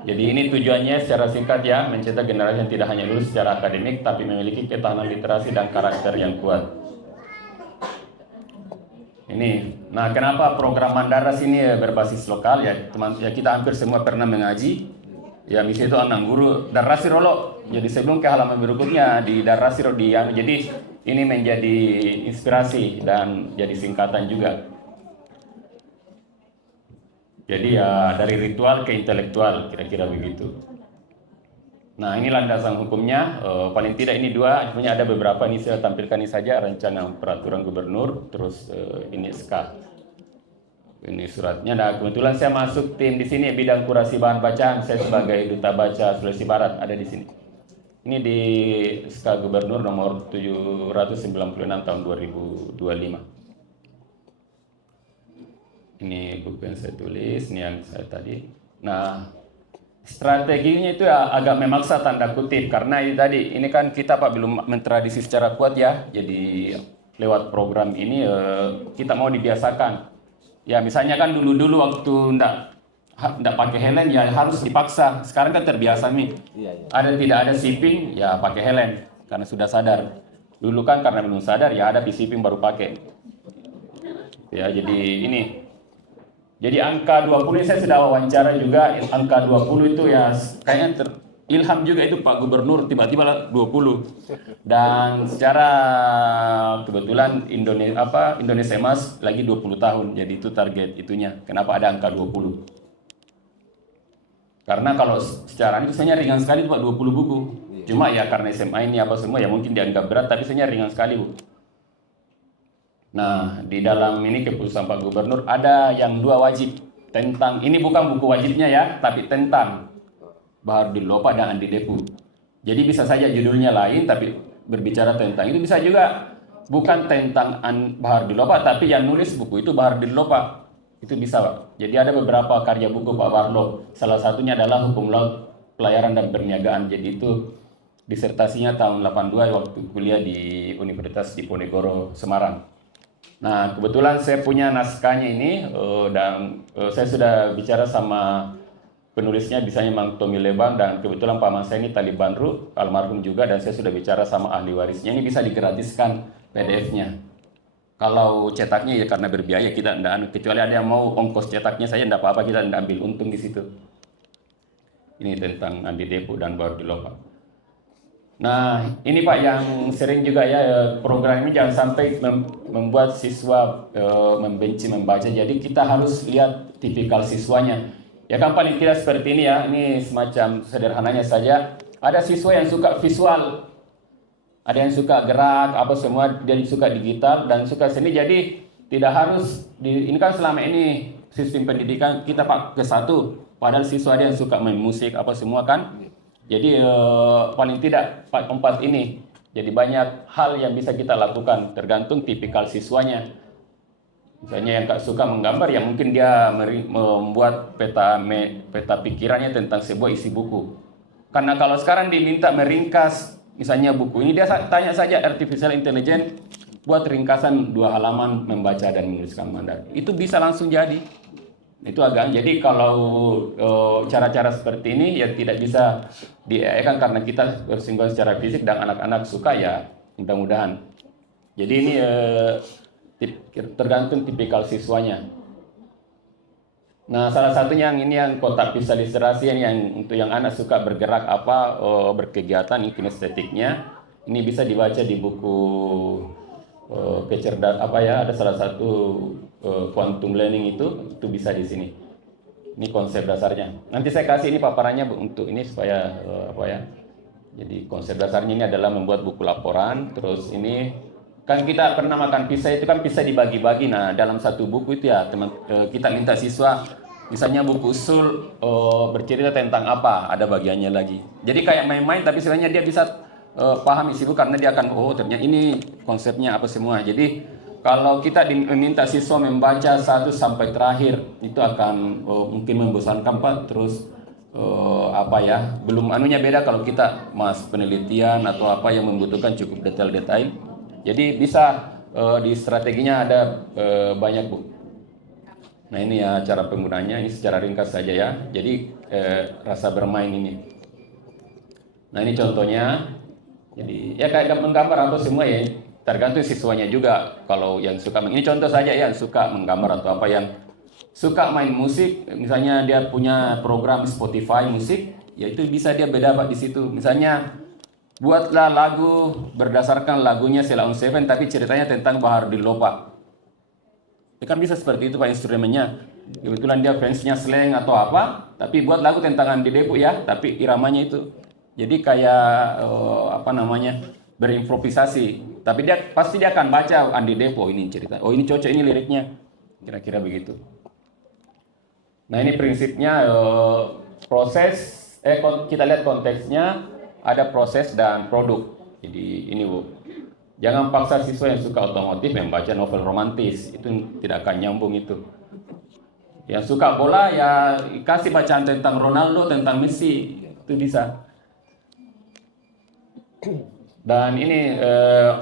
Jadi ini tujuannya secara singkat ya, mencetak generasi yang tidak hanya lulus secara akademik tapi memiliki ketahanan literasi dan karakter yang kuat. Ini, nah kenapa program Mandaras ini berbasis lokal ya, teman ya kita hampir semua pernah mengaji. Ya misalnya itu anak guru Darasi Rolo. Jadi sebelum ke halaman berikutnya di Darasi Rolo jadi ini menjadi inspirasi dan jadi singkatan juga. Jadi ya dari ritual ke intelektual kira-kira begitu. Nah ini landasan hukumnya, paling tidak ini dua, sebenarnya ada beberapa ini saya tampilkan ini saja rencana peraturan gubernur, terus ini SK. Ini suratnya. Nah kebetulan saya masuk tim di sini bidang kurasi bahan bacaan, saya sebagai duta baca Sulawesi Barat ada di sini. Ini di SK Gubernur nomor 796 tahun 2025. Ini buku yang saya tulis, ini yang saya tadi. Nah, strateginya itu ya agak memaksa tanda kutip karena ini kan kita Pak belum mentradisi secara kuat ya. Jadi lewat program ini kita mau dibiasakan. Ya misalnya kan dulu-dulu waktu ndak pakai helm ya harus dipaksa. Sekarang kan terbiasa nih. Tidak ada shipping ya pakai helm karena sudah sadar. Dulu kan karena belum sadar ya ada shipping baru pakai. Ya jadi ini. Jadi angka 20 saya sudah wawancara juga, angka 20 itu ya kayaknya ilham juga itu Pak Gubernur tiba-tiba 20. Dan secara kebetulan Indonesia Emas lagi 20 tahun. Jadi itu target itunya. Kenapa ada angka 20? Karena kalau secara ini sebenarnya ringan sekali Pak 20 buku. Cuma ya karena SMA ini apa semua ya mungkin dianggap berat tapi sebenarnya ringan sekali Bu. Nah, di dalam ini keputusan Pak Gubernur ada yang 2 wajib tentang, ini bukan buku wajibnya ya, tapi tentang Bahardin Lopa dan Andi Depu. Jadi bisa saja judulnya lain, tapi berbicara tentang itu bisa juga bukan tentang Bahardin Lopa, tapi yang nulis buku itu Bahardin Lopa. Itu bisa Pak. Jadi ada beberapa karya buku Pak Barlo. Salah satunya adalah Hukum Laut, Pelayaran dan Perniagaan. Jadi itu disertasinya tahun 82 waktu kuliah di Universitas Diponegoro, Semarang. Nah, kebetulan saya punya naskahnya ini dan saya sudah bicara sama penulisnya, bisanya Mang Tommy Lebang, dan kebetulan paman saya ini Talib Bandru, almarhum juga, dan saya sudah bicara sama ahli warisnya. Ini bisa digratiskan PDF-nya. Kalau cetaknya ya karena berbiaya kita tidak, kecuali ada yang mau ongkos cetaknya saya tidak apa-apa, kita tidak ambil untung di situ. Ini tentang Andi Depu dan Bahardin Lopa. Nah, ini Pak yang sering juga ya program ini jangan sampai membuat siswa membenci membaca. Jadi kita harus lihat tipikal siswanya. Ya kan paling tidak seperti ini ya. Ini semacam sederhananya saja. Ada siswa yang suka visual, ada yang suka gerak, apa semua, dia suka digital dan suka seni. Jadi tidak harus ini kan selama ini sistem pendidikan kita Pak ke satu, padahal siswa dia yang suka main musik apa semua kan. Jadi paling tidak Pak empat ini. Jadi banyak hal yang bisa kita lakukan tergantung tipikal siswanya. Misalnya yang tak suka menggambar ya mungkin dia membuat peta pikirannya tentang sebuah isi buku. Karena kalau sekarang diminta meringkas misalnya buku ini, dia tanya saja artificial intelligence buat ringkasan 2 halaman membaca dan menuliskan Mandarin. Itu bisa langsung jadi. Itu agak. Jadi kalau cara-cara seperti ini ya tidak bisa kan karena kita bersinggungan secara fisik dan anak-anak suka ya mudah-mudahan. Jadi ini tergantung tipikal siswanya. Nah, salah satunya yang ini yang kotak visualisasi yang untuk yang anak suka bergerak berkegiatan ini kinestetiknya. Ini bisa dibaca di buku ada salah satu quantum learning itu bisa di sini. Ini konsep dasarnya. Nanti saya kasih ini paparannya untuk ini supaya Jadi konsep dasarnya ini adalah membuat buku laporan. Terus ini kan kita pernah makan pizza, itu kan pizza dibagi-bagi. Nah, dalam satu buku itu ya kita minta siswa misalnya buku usul bercerita tentang apa, ada bagiannya lagi. Jadi kayak main-main tapi sebenarnya dia bisa paham isi buku karena dia akan ternyata ini konsepnya apa semua. Jadi kalau kita meminta siswa membaca 1 sampai terakhir itu akan mungkin membosankan Pak. Terus belum anunya beda kalau kita penelitian atau apa yang membutuhkan cukup detail-detail. Jadi bisa di strateginya ada banyak Bu. Nah ini ya cara penggunanya, ini secara ringkas saja ya. Jadi rasa bermain ini. Nah ini contohnya. Jadi ya kayak menggambar atau semua ya. Tergantung siswanya juga. Kalau yang suka ini contoh saja ya, suka menggambar atau apa yang suka main musik, misalnya dia punya program Spotify musik, ya itu bisa dia beda Pak di situ. Misalnya buatlah lagu berdasarkan lagunya Sheila On 7 tapi ceritanya tentang Bahardillah Pak. Ya kan bisa seperti itu Pak instrumennya. Kebetulan dia fansnya slang atau apa, tapi buat lagu tentang Andi Depo ya, tapi iramanya itu. Jadi kayak berimprovisasi. Tapi pasti dia akan baca Andi Depo ini cerita. Oh ini cocok ini liriknya. Kira-kira begitu. Nah ini prinsipnya kita lihat konteksnya ada proses dan produk. Jadi ini Bu, jangan paksa siswa yang suka otomotif membaca novel romantis, itu tidak akan nyambung itu. Yang suka bola ya kasih bacaan tentang Ronaldo, tentang Messi, itu bisa. Dan ini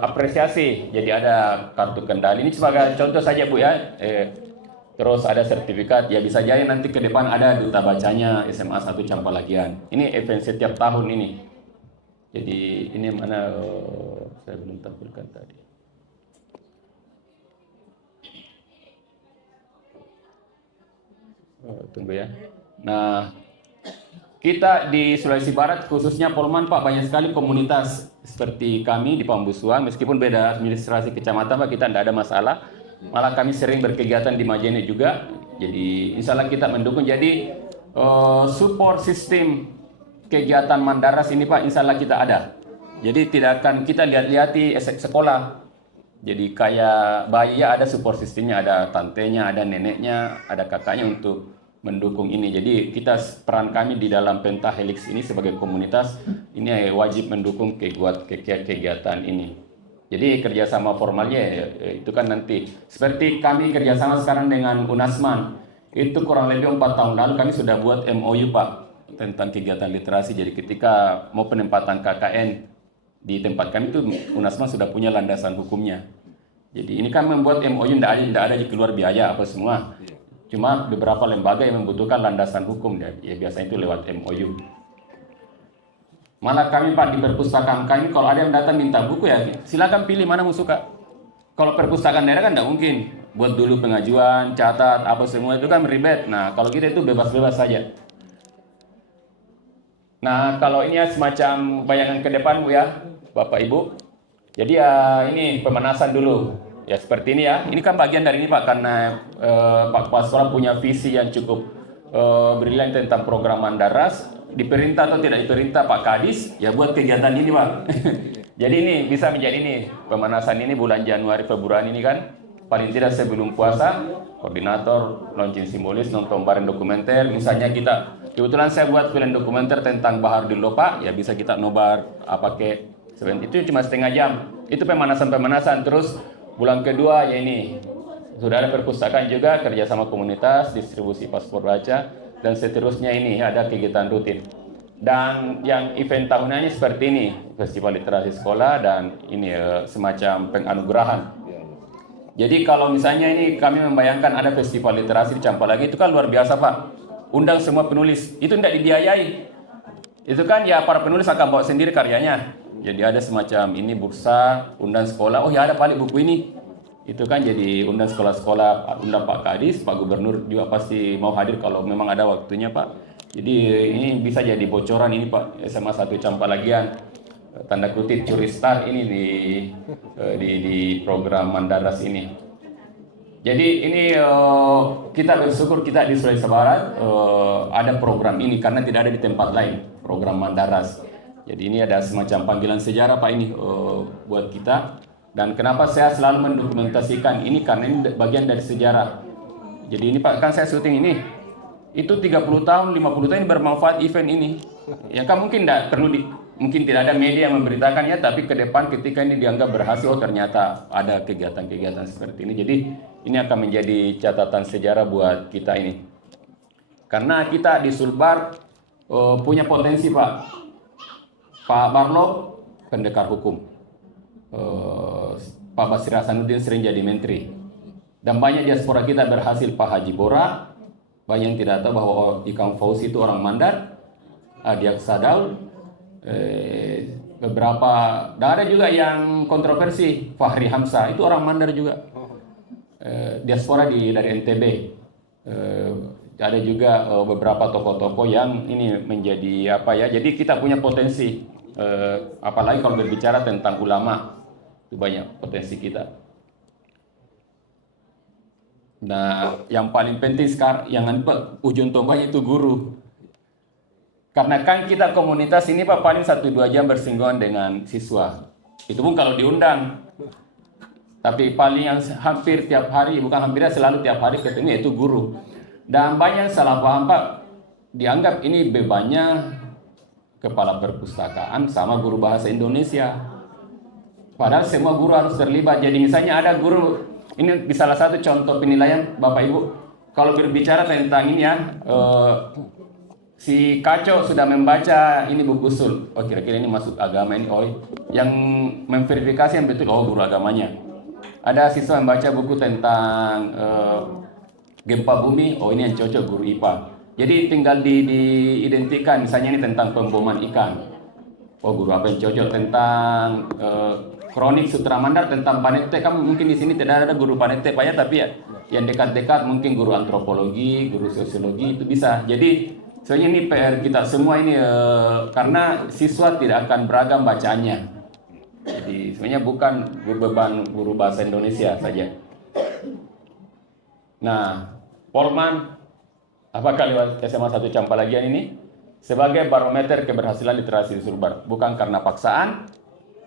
apresiasi, jadi ada kartu kendali. Ini sebagai contoh saja Bu ya. Terus ada sertifikat, ya bisa jadi nanti ke depan ada duta bacanya SMA 1 Campalagian. Ini event setiap tahun ini. Jadi ini mana saya belum tampilkan tadi. Tunggu ya. Nah, kita di Sulawesi Barat khususnya Polman Pak banyak sekali komunitas seperti kami di Pambusuan, meskipun beda administrasi kecamatan Pak, kita tidak ada masalah. Malah kami sering berkegiatan di Majene juga. Jadi insya Allah kita mendukung. Jadi support sistem kegiatan Mandaras ini Pak insya Allah kita ada. Jadi tidak akan kita lihat-lihati sekolah. Jadi kayak bayi ya ada support sistemnya, ada tantenya, ada neneknya, ada kakaknya untuk mendukung ini. Jadi peran kami di dalam Pentahelix ini sebagai komunitas ini wajib mendukung kegiatan ini. Jadi kerjasama formalnya itu kan nanti seperti kami kerjasama sekarang dengan Unasman itu kurang lebih 4 tahun lalu kami sudah buat MOU Pak tentang kegiatan literasi. Jadi ketika mau penempatan KKN di tempat kami itu Unasman sudah punya landasan hukumnya. Jadi ini kan membuat MOU tidak ada di keluar biaya apa semua. Cuma beberapa lembaga yang membutuhkan landasan hukum ya biasanya itu lewat MOU. Malah kami Pak di perpustakaan kami kalau ada yang datang minta buku ya silakan pilih mana mau suka. Kalau perpustakaan daerah kan tidak mungkin buat dulu pengajuan, catat apa semua itu kan ribet. Nah kalau kita itu bebas-bebas saja. Nah kalau ini ya semacam bayangan ke depan Bu ya Bapak Ibu. Jadi ya ini pemanasan dulu ya seperti ini ya. Ini kan bagian dari ini Pak karena Pak Kepala Sekolah punya visi yang cukup brilian tentang program Mandaras. Diperintah atau tidak diperintah Pak Kadis ya buat kegiatan ini Pak. Jadi ini bisa menjadi ini pemanasan ini bulan Januari Februari ini kan paling tidak sebelum puasa, koordinator, launching simbolis, nonton bareng dokumenter. Misalnya kita, kebetulan saya buat film dokumenter tentang Bahar di Lopa, ya bisa kita nobar, pakai itu cuma setengah jam. Itu pemanasan-pemanasan. Terus bulan kedua ya ini, sudah ada perpustakaan juga, kerjasama komunitas, distribusi paspor baca, dan seterusnya ini ada kegiatan rutin. Dan yang event tahunannya seperti ini, Festival Literasi Sekolah dan ini semacam penganugerahan. Jadi kalau misalnya ini kami membayangkan ada festival literasi di Campalagi, itu kan luar biasa Pak. Undang semua penulis, itu tidak dibiayai. Itu kan ya para penulis akan bawa sendiri karyanya. Jadi ada semacam ini bursa, undang sekolah, oh ya ada paling buku ini. Itu kan jadi undang sekolah-sekolah, undang Pak Kadis, Pak Gubernur juga pasti mau hadir kalau memang ada waktunya Pak. Jadi ini bisa jadi bocoran ini Pak, SMA 1 Campalagian, tanda kutip curi star ini di program Mandaras ini. Jadi ini kita bersyukur kita di Sulawesi Barat ada program ini karena tidak ada di tempat lain, program Mandaras. Jadi ini ada semacam panggilan sejarah Pak ini buat kita. Dan kenapa saya selalu mendokumentasikan ini karena ini bagian dari sejarah. Jadi ini Pak, kan saya syuting ini. Itu 30 tahun, 50 tahun bermanfaat event ini. Ya kan mungkin mungkin tidak ada media yang memberitakannya, tapi ke depan ketika ini dianggap berhasil, oh ternyata ada kegiatan-kegiatan seperti ini. Jadi ini akan menjadi catatan sejarah buat kita ini. Karena kita di Sulbar punya potensi Pak. Pak Barlo pendekar hukum. Pak Basir Hasanuddin sering jadi menteri. Dan banyak diaspora kita berhasil, Pak Haji Bora. Banyak yang tidak tahu bahwa Ikang Fauzi itu orang Mandar, Adiak Sadaul, beberapa, dan ada juga yang kontroversi, Fahri Hamzah, itu orang Mandar juga, diaspora dari NTB. Ada juga beberapa tokoh-tokoh yang ini menjadi apa ya, jadi kita punya potensi, apalagi kalau berbicara tentang ulama, itu banyak potensi kita. Nah, yang paling penting sekarang, yang ujung tombaknya itu guru. Karena kan kita komunitas ini Pak paling 1-2 jam bersinggungan dengan siswa. Itu pun kalau diundang. Tapi paling yang hampir tiap hari, bukan hampir selalu tiap hari ketemu itu guru. Dan banyak salah paham Pak. Dianggap ini bebannya kepala perpustakaan sama guru bahasa Indonesia. Padahal semua guru harus terlibat. Jadi misalnya ada guru, ini salah satu contoh penilaian Bapak Ibu. Kalau berbicara tentang ini ya, si Kaco sudah membaca ini buku usul. Oh kira-kira ini masuk agama ini. Oh yang memverifikasi yang betul, oh guru agamanya. Ada siswa membaca buku tentang gempa bumi. Oh ini yang cocok guru IPA. Jadi tinggal diidentikan. Misalnya ini tentang pemboman ikan. Oh guru apa yang cocok tentang kronik Sutra Mandar tentang Panete. Kamu mungkin di sini tidak ada guru Panete Pak ya, tapi ya yang dekat-dekat mungkin guru antropologi, guru sosiologi itu bisa. Jadi sebenarnya ini PR kita semua ini karena siswa tidak akan beragam bacaannya. Jadi sebenarnya bukan beban guru bahasa Indonesia saja. Nah, Polman apakah lewat SMA 1 Campalagian ini sebagai barometer keberhasilan literasi di Sulbar, bukan karena paksaan,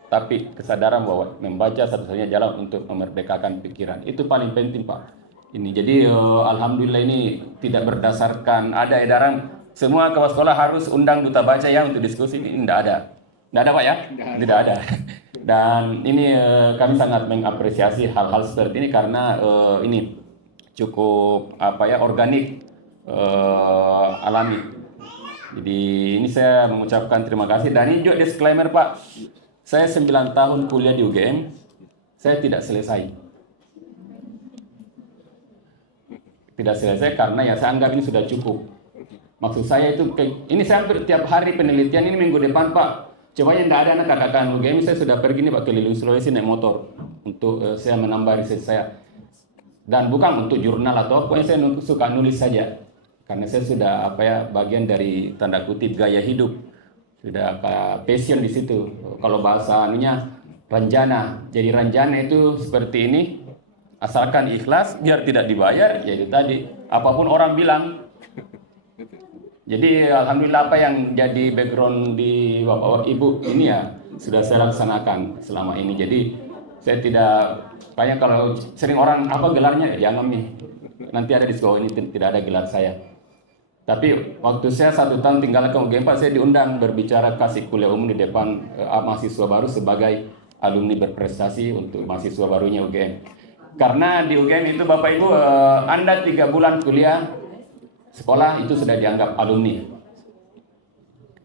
tapi kesadaran bahwa membaca satu-satunya jalan untuk memerdekakan pikiran. Itu paling penting Pak. Ini jadi alhamdulillah ini tidak berdasarkan ada edaran semua kepala sekolah harus undang duta baca ya untuk diskusi, ini tidak ada. Tidak ada Pak ya? Tidak ada. Dan ini kami sangat mengapresiasi hal-hal seperti ini karena ini cukup apa ya organik, alami. Jadi ini saya mengucapkan terima kasih dan ini juga disclaimer Pak. Saya 9 tahun kuliah di UGM, saya tidak selesai. Tidak selesai karena ya saya anggap ini sudah cukup. Maksud saya itu, ini saya hampir tiap hari penelitian ini minggu depan Pak. Coba yang tidak ada anak kakak UGM, saya sudah pergi nih Pak keliling Sulawesi naik motor. Untuk saya menambah riset saya. Dan bukan untuk jurnal atau apa, saya suka nulis saja. Karena saya sudah apa ya bagian dari tanda kutip gaya hidup. Sudah passion di situ. Kalau bahasa anunya ranjana. Jadi ranjana itu seperti ini. Asalkan ikhlas, biar tidak dibayar. Jadi tadi apapun orang bilang. Jadi alhamdulillah apa yang jadi background di bapak ibu ini ya sudah saya laksanakan selama ini. Jadi Saya tidak, kayak kalau sering orang apa gelarnya, ya jangan nih. Nanti ada di sekolah ini tidak ada gelar saya. Tapi waktu saya 1 tahun tinggalkan UGM Pak, saya diundang berbicara kasih kuliah umum di depan mahasiswa baru sebagai alumni berprestasi untuk mahasiswa barunya UGM. Karena di UGM itu Bapak Ibu, Anda 3 bulan kuliah sekolah itu sudah dianggap alumni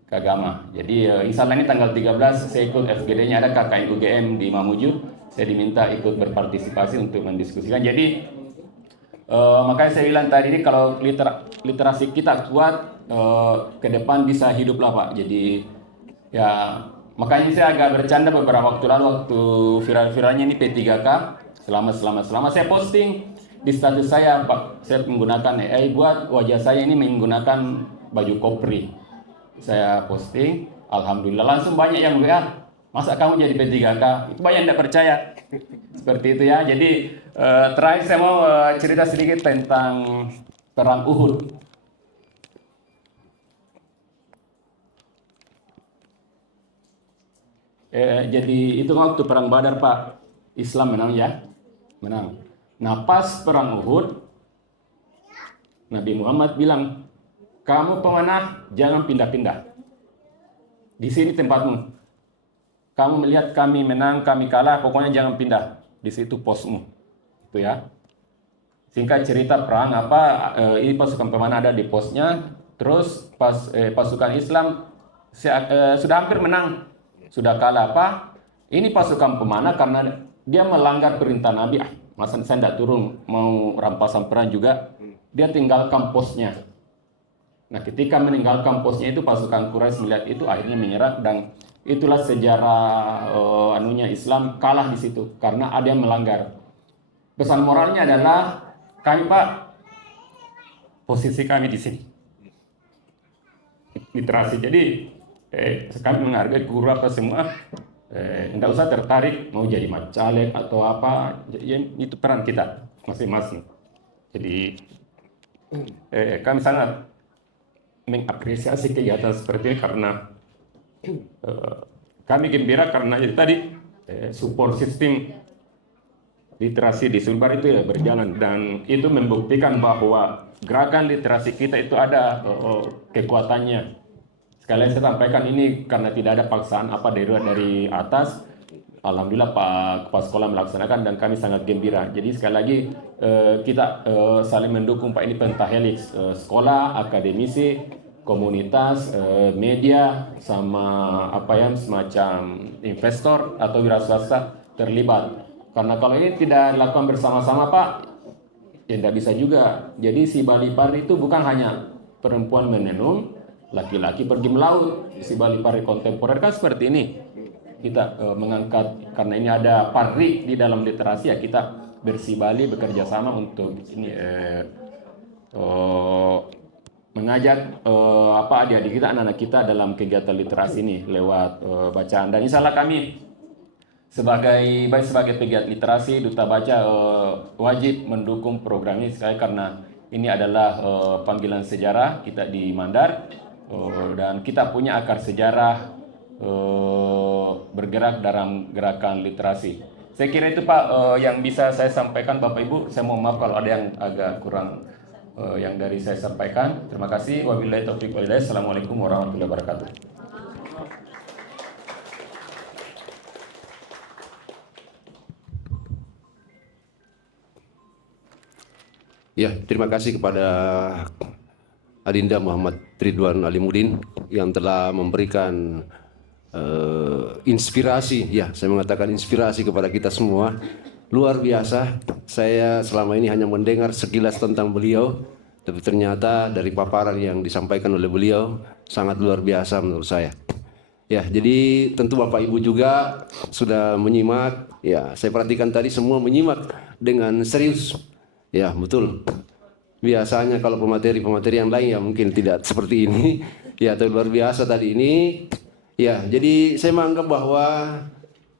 keagama. Jadi insya Allah ini tanggal 13 saya ikut FGD-nya, ada KKN UGM di Mamuju. Saya diminta ikut berpartisipasi untuk mendiskusikan. Jadi makanya saya bilang tadi ini kalau literasi kita kuat, ke depan bisa hidup lah Pak. Jadi ya makanya saya agak bercanda beberapa waktu lalu waktu viral-viralnya ini P3K. Selama saya posting di status saya Pak, saya menggunakan AI buat wajah saya ini menggunakan baju kopri. Saya posting, alhamdulillah langsung banyak yang WA, masa kamu jadi P3K? Itu banyak yang tidak percaya. Seperti itu ya. Jadi terakhir saya mau cerita sedikit tentang perang Uhud. Jadi itu waktu perang Badar Pak, Islam menang ya, menang. Nah pas perang Uhud, Nabi Muhammad bilang, kamu pemanah jangan pindah-pindah. Di sini tempatmu. Kamu melihat kami menang, kami kalah, pokoknya jangan pindah. Di situ posmu. Itu ya. Singkat cerita perang apa, ini pasukan pemanah ada di posnya. Terus pasukan Islam sudah hampir menang. Sudah kalah apa? Ini pasukan pemanah karena dia melanggar perintah Nabi. Masa saya tidak turun mau rampasan perang juga. Dia tinggalkan posnya. Nah ketika meninggalkan posnya itu pasukan Quraisy melihat itu akhirnya menyerah dan itulah sejarah Islam kalah di situ karena ada yang melanggar. Pesan moralnya adalah kami Pak, posisi kami di sini. Literasi. Jadi kami menghargai guru apa semua. Tidak usah tertarik mau jadi caleg atau apa. Itu peran kita masing-masing. Jadi kami sangat mengapresiasi kegiatan seperti ini karena kami gembira karena itu tadi support system literasi di Sulbar itu ya berjalan dan itu membuktikan bahwa gerakan literasi kita itu ada kekuatannya. Sekalian saya sampaikan ini karena tidak ada paksaan apa dari atas. Alhamdulillah Pak Kepala Sekolah melaksanakan dan kami sangat gembira. Jadi sekali lagi kita saling mendukung Pak, ini pentahelix, sekolah, akademisi, komunitas, media, sama apa yang semacam investor atau wira swasta terlibat. Karena kalau ini tidak dilakukan bersama-sama Pak, ya tidak bisa juga. Jadi si Bali Pari itu bukan hanya perempuan menenun, laki-laki pergi melaut. Si Bali Pari kontemporer kan seperti ini. Kita mengangkat karena ini ada pari di dalam literasi ya kita Bersih Bali bekerja sama untuk ini mengajak adik-adik kita, anak-anak kita dalam kegiatan literasi ini lewat bacaan. Dan insya Allah kami sebagai pegiat literasi Duta Baca wajib mendukung program ini sekali karena ini adalah panggilan sejarah kita di Mandar dan kita punya akar sejarah bergerak dalam gerakan literasi. Saya kira itu Pak yang bisa saya sampaikan Bapak Ibu. Saya mohon maaf kalau ada yang agak kurang yang dari saya sampaikan. Terima kasih. Wabillahi taufiq wal hidayah. Assalamualaikum warahmatullahi wabarakatuh. Ya, terima kasih kepada Adinda Muhammad Ridwan Alimuddin yang telah memberikan inspirasi, ya saya mengatakan inspirasi kepada kita semua. Luar biasa, saya selama ini hanya mendengar sekilas tentang beliau, tapi ternyata dari paparan yang disampaikan oleh beliau sangat luar biasa menurut saya. Ya, jadi tentu Bapak Ibu juga sudah menyimak, ya saya perhatikan tadi semua menyimak dengan serius. Ya betul, biasanya kalau pemateri yang lain ya mungkin tidak seperti ini. Ya tapi luar biasa tadi ini. Ya, jadi saya menganggap bahwa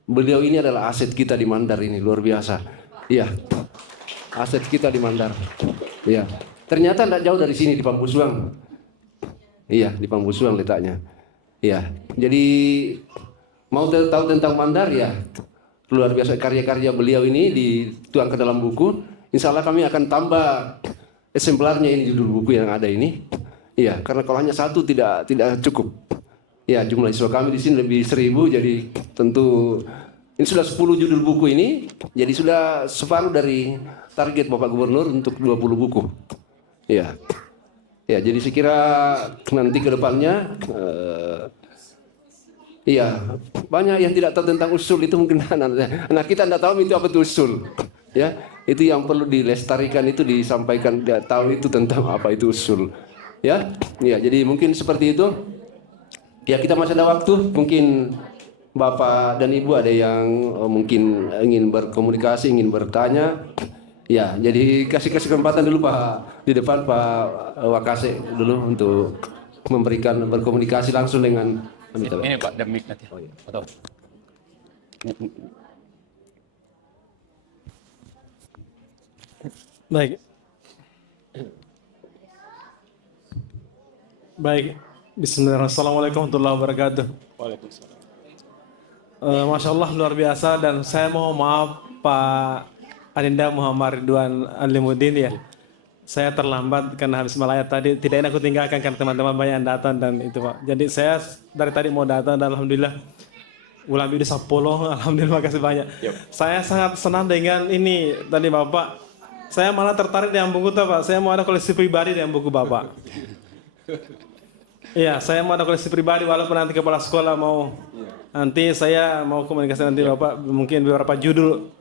beliau ini adalah aset kita di Mandar ini, luar biasa. Iya, aset kita di Mandar. Iya, ternyata tidak jauh dari sini di Pambusuang. Iya, di Pambusuang letaknya. Iya, jadi mau tahu tentang Mandar ya, luar biasa karya-karya beliau ini dituang ke dalam buku. Insya Allah kami akan tambah eksemplarnya ini judul buku yang ada ini. Iya, karena kalau hanya satu tidak cukup. Ya, jumlah siswa kami di sini lebih 1.000, jadi tentu ini sudah 10 judul buku ini, jadi sudah separuh dari target Bapak Gubernur untuk 20 buku. Ya, ya, jadi saya kira nanti ke depannya, iya, banyak yang tidak tahu tentang usul itu mungkin anak kita tidak tahu itu apa itu usul. Ya, itu yang perlu dilestarikan, itu disampaikan, tidak tahu itu tentang apa itu usul. Ya, ya, jadi mungkin seperti itu. Ya, kita masih ada waktu, mungkin Bapak dan Ibu ada yang mungkin ingin berkomunikasi, ingin bertanya. Ya, jadi kasih kesempatan dulu Pak di depan Pak Wakase dulu untuk memberikan berkomunikasi langsung dengan ini Pak, ada mic nanti. Atau Baik. Baik. Bismillahirrahmanirrahim. Assalamualaikum warahmatullahi wabarakatuh. Waalaikumsalam. Masya Allah luar biasa, dan saya mau maaf Pak Adinda Muhammad Ridwan Alimuddin ya. Saya terlambat karena habis melayat tadi. Tidak enak aku tinggalkan karena teman-teman banyak yang datang dan itu Pak. Jadi saya dari tadi mau datang dan alhamdulillah ulang di 10. Alhamdulillah, makasih banyak. Saya sangat senang dengan ini tadi Bapak. Saya malah tertarik dengan buku itu Pak. Saya mau ada koleksi pribadi dengan buku Bapak. Iya, saya mau ada koleksi pribadi walaupun nanti kepala sekolah mau. Nanti saya mau komunikasi nanti Bapak mungkin beberapa judul.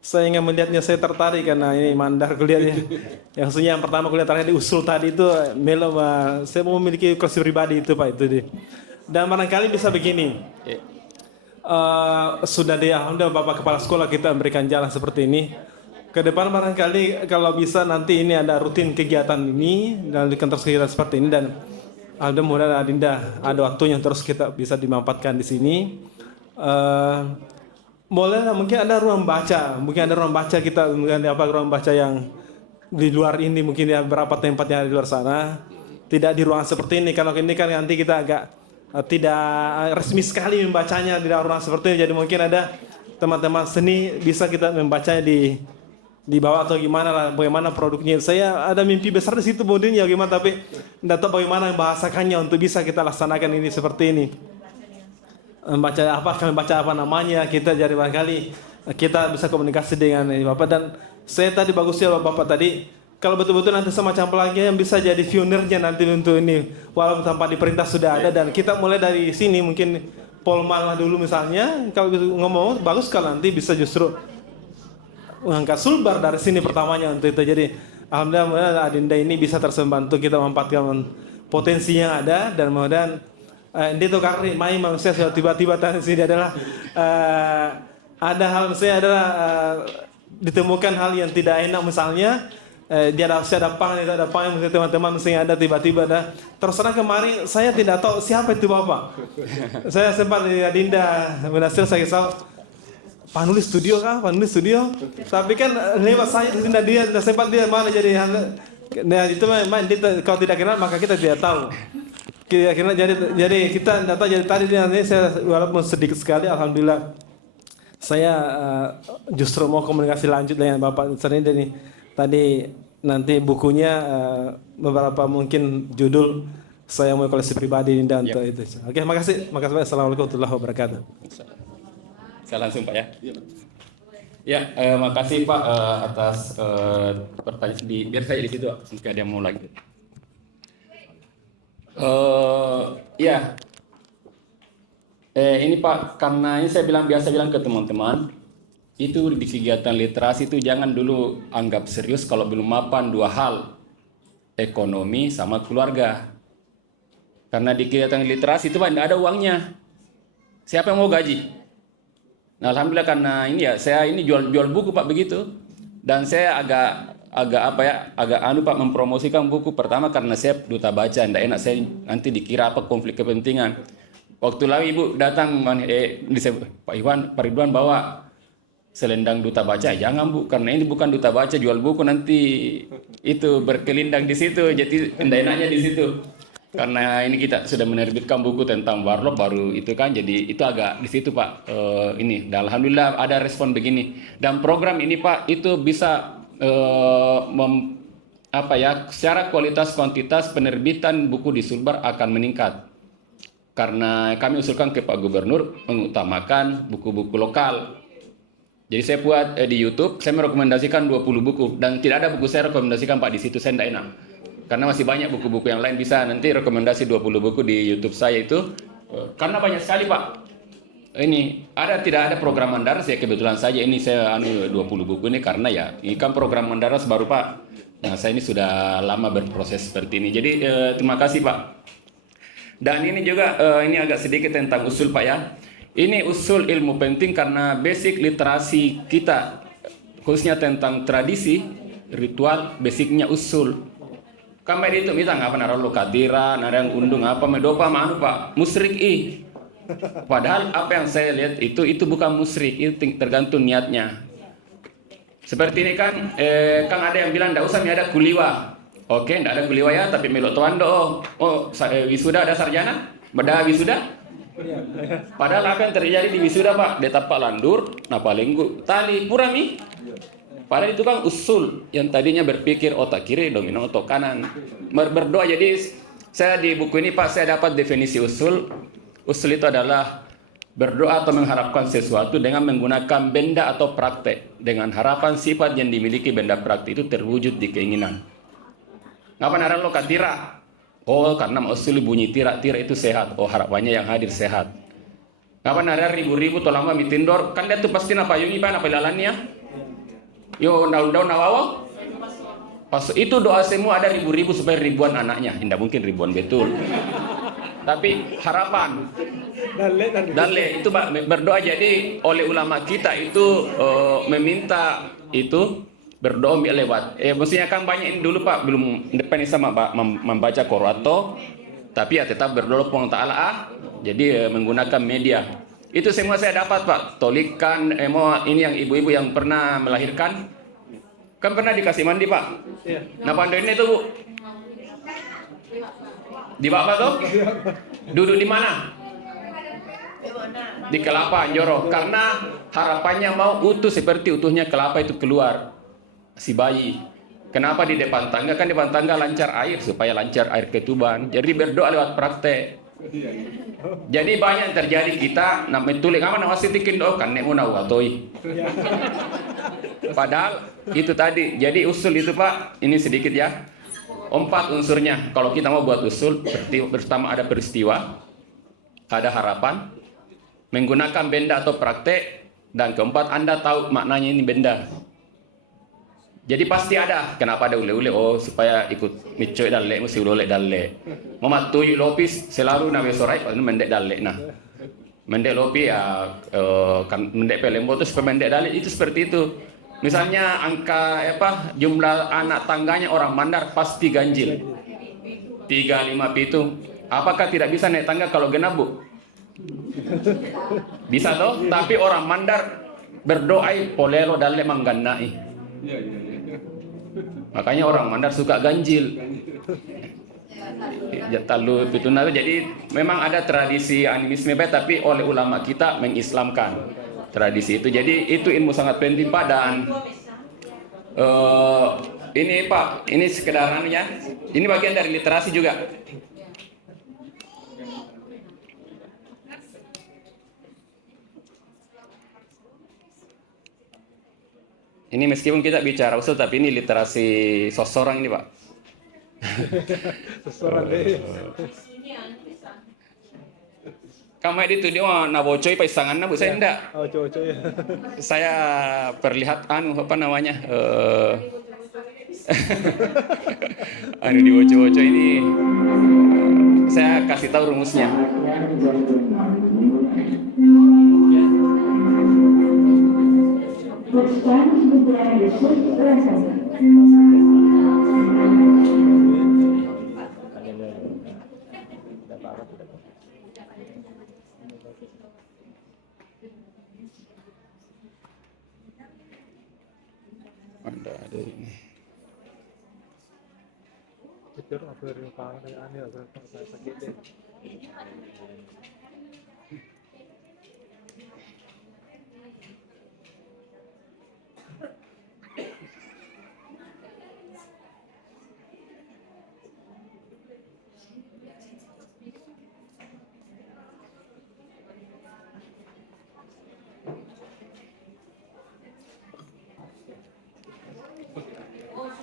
Saya ingin melihatnya, saya tertarik karena ini mandar kuliahnya. Yang maksudnya yang pertama kuliah terakhir di usul tadi itu melo, saya mau memiliki koleksi pribadi itu Pak itu deh. Dan barangkali bisa begini. Sudah deh, alhamdulillah Bapak kepala sekolah kita memberikan jalan seperti ini. Ke depan barangkali kalau bisa nanti ini ada rutin kegiatan ini dan terus kegiatan seperti ini, dan alhamdulillah Adinda ada waktunya terus kita bisa dimanfaatkan di sini. Boleh mungkin ada ruang baca, kita mungkin apa ruang baca yang di luar ini, mungkin ya berapa tempat yang ada di luar sana, tidak di ruang seperti ini. Kalau ini kan nanti kita agak tidak resmi sekali membacanya di ruang seperti ini, jadi mungkin ada teman-teman seni bisa kita membacanya di bawah atau gimana lah, bagaimana produknya. Saya ada mimpi besar di situ modelnya gimana, tapi tidak tahu bagaimana membahasakannya untuk bisa kita laksanakan ini seperti ini. Kami baca apa namanya, kita jadi barangkali kita bisa komunikasi dengan Bapak. Dan saya tadi bagusnya Bapak tadi, kalau betul-betul nanti semacam pelatihan yang bisa jadi pionirnya nanti untuk ini, walaupun tanpa diperintah sudah ada, dan kita mulai dari sini mungkin Polman lah dulu misalnya, kalau ngomong bagus kalau nanti bisa justru mengangkat Sulbar dari sini pertamanya untuk itu. Jadi alhamdulillah Adinda ini bisa terus membantu kita memanfaatkan potensi yang ada, dan mudah-mudahan itu karena main manusia tiba-tiba di sini adalah ada hal misalnya adalah ditemukan hal yang tidak enak misalnya dia ada pang misalnya teman-teman misalnya ada tiba-tiba ada. Terus terang kemarin saya tidak tahu siapa itu Bapak. Saya sempat di Adinda berhasil saya tahu penulis studio kah? Penulis studio. Tapi kan lewat saya di sini dia sempat dia mana jadi nah itu main kalau tidak kenal maka kita tidak tahu. Akhirnya jadi kita data jadi tadi nanti saya walaupun sedikit sekali alhamdulillah saya justru mau komunikasi lanjut dengan Bapak sering dari tadi nanti bukunya beberapa mungkin judul saya mau koleksi pribadi dan itu. Oke, makasih Pak. Assalamualaikum warahmatullahi wabarakatuh. Saya langsung Pak ya. Ya, makasih Pak atas pertanyaan biar saya di situ mungkin ada yang mau lagi. Ya, ini Pak, karena ini saya biasa bilang ke teman-teman, itu di kegiatan literasi itu jangan dulu anggap serius kalau belum mapan dua hal, ekonomi sama keluarga. Karena di kegiatan literasi itu Pak tidak ada uangnya. Siapa yang mau gaji? Nah, alhamdulillah karena ini ya saya ini jual buku Pak begitu, dan saya agak Pak mempromosikan buku pertama karena saya duta baca, tidak enak saya nanti dikira apa konflik kepentingan. Waktu lalu Ibu datang Pak Ridwan bawa selendang duta baca, jangan Bu, karena ini bukan duta baca, jual buku nanti itu berkelindang di situ, jadi tidak enaknya di situ. Karena ini kita sudah menerbitkan buku tentang warlock baru itu kan, jadi itu agak di situ Pak. Ini, dan alhamdulillah ada respon begini. Dan program ini Pak itu bisa secara kualitas kuantitas penerbitan buku di Sulbar akan meningkat. Karena kami usulkan ke Pak Gubernur mengutamakan buku-buku lokal. Jadi saya buat di YouTube, saya merekomendasikan 20 buku dan tidak ada buku saya rekomendasikan Pak di situ, saya tidak enak. Karena masih banyak buku-buku yang lain, bisa nanti rekomendasi 20 buku di YouTube saya itu. Karena banyak sekali Pak. Ini tidak ada program Mandaras ya, kebetulan saja ini saya 20 buku ini karena ya ini kan program Mandaras baru Pak. Nah saya ini sudah lama berproses seperti ini. Jadi terima kasih Pak. Dan ini juga ini agak sedikit tentang usul Pak ya. Ini usul ilmu penting karena basic literasi kita khususnya tentang tradisi, ritual, basicnya usul. Kami itu kita nggak pernah lalu katira, narang undung apa medopa manu Pak musrik Padahal apa yang saya lihat itu bukan musrik, itu tergantung niatnya. Seperti ini kan, kan ada yang bilang tidak usah ada kuliwa. Oke, tidak ada kuliwa ya, tapi melok tuan do. Wisuda ada sarjana, beda wisuda. Padahal apa yang terjadi di wisuda Pak, dia tapak landur, napa lenggu, tali purami. Padahal itu kan usul yang tadinya berpikir otak kiri domino otak kanan. Berdoa. Jadi saya di buku ini Pak saya dapat definisi usul. Usul itu adalah berdoa atau mengharapkan sesuatu dengan menggunakan benda atau praktek dengan harapan sifat yang dimiliki benda praktek itu terwujud di keinginan. Ngapa naran lo katira? Oh karena usul bunyi tira itu sehat. Oh harapannya yang hadir sehat. Ngapa naran ribu-ribu tolama mitindor? Kan dia tuh pasti napa yungi Pak napa lalannya? Yo daun-daun nawawa. Pas itu doa semua ada ribu-ribu supaya ribuan anaknya. Tidak mungkin ribuan betul. Tapi harapan. Dalil itu berdoa. Jadi oleh ulama kita itu meminta itu berdoa lewat. Maksudnya kan banyak ini dulu Pak belum depan sama membaca Quran tapi ya tetap berdoa Allah Taala. Jadi menggunakan media. Itu semua saya dapat Pak. Tolikan, ini yang ibu-ibu yang pernah melahirkan, kan pernah dikasih mandi Pak. Iya. Nah pandoinnya itu Bu, di bawah tuh, duduk di mana? Di kelapa, Joro. Karena harapannya mau utuh seperti utuhnya kelapa itu keluar si bayi. Kenapa di depan tangga? Kan di depan tangga lancar air supaya lancar air ketuban. Jadi berdoa lewat praktek. Jadi banyak yang terjadi kita tulis apa nawasi tikin doa kan nemu nawatoi. Padahal itu tadi. Jadi usul itu Pak, ini sedikit ya. 4 unsurnya. Kalau kita mau buat usul, pertama ada peristiwa, ada harapan, menggunakan benda atau praktek, dan keempat Anda tahu maknanya ini benda. Jadi pasti ada. Kenapa ada ule-ule? Oh supaya ikut micoy dalle, mesti ulolek dalle. Mama tuyu lopis selalu nawe sorai pada mendek dalle. Nah, mendek lopi ya kan mendek pelembo itu supaya mendek dalle itu seperti itu. Misalnya angka jumlah anak tangganya orang Mandar pasti ganjil. 3, 5 pitu. Apakah tidak bisa naik tangga kalau genap Bu? Bisa toh? Tapi orang Mandar berdoa polelo dalle mangganai. Makanya orang Mandar suka ganjil. Jadi memang ada tradisi animisme tapi oleh ulama kita mengislamkan tradisi itu. Jadi itu ilmu sangat penting Pak. Dan ini Pak, ini sekedar ya. Ini bagian dari literasi juga. Ini meskipun kita bicara usul tapi ini literasi sosorang ini Pak. Sosorang deh. Kamu itu dia nabocoi paisangan Bu, saya enggak. Oh, ya. Saya perlihat apa namanya? Di boco-boco ini saya kasih tahu rumusnya. Ada ini. Pero apa yang paling aneh adalah saya sakit deh.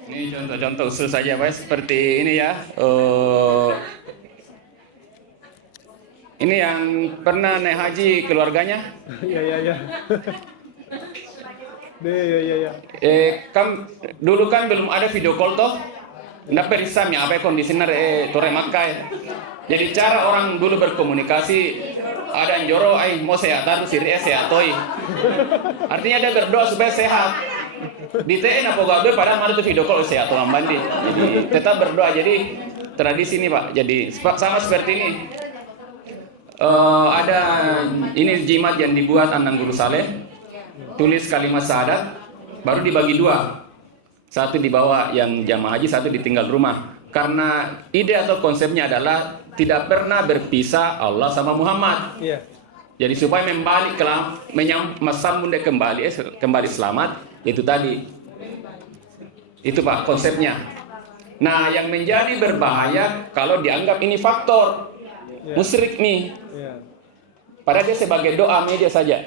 Ini contoh-contoh usul saja, Pak. Seperti ini ya. Ini yang pernah naik haji keluarganya. Iya iya iya. Deh iya iya iya. Dulu kan belum ada video call toh. Nggak perisam ya apa kondisinya Tore Makkah ya. Jadi cara orang dulu berkomunikasi ada yang joro, mau sehat terus siri sehat toy. Artinya dia berdoa supaya sehat. Di TN apa gak pada mana tuh video call sehat tuh mandi. Jadi tetap berdoa. Jadi tradisi ini Pak. Jadi sama seperti ini. Ada ini jimat yang dibuat Anang Guru Saleh. Tulis kalimat syahadat baru dibagi dua. Satu dibawa yang jamaah haji, satu ditinggal rumah. Karena ide atau konsepnya adalah tidak pernah berpisah Allah sama Muhammad. Iya. Jadi supaya sambung dia kembali selamat, itu tadi. Itu Pak konsepnya. Nah, yang menjadi berbahaya kalau dianggap ini faktor musyrik nih. Iya. Padahal dia sebagai doa media saja.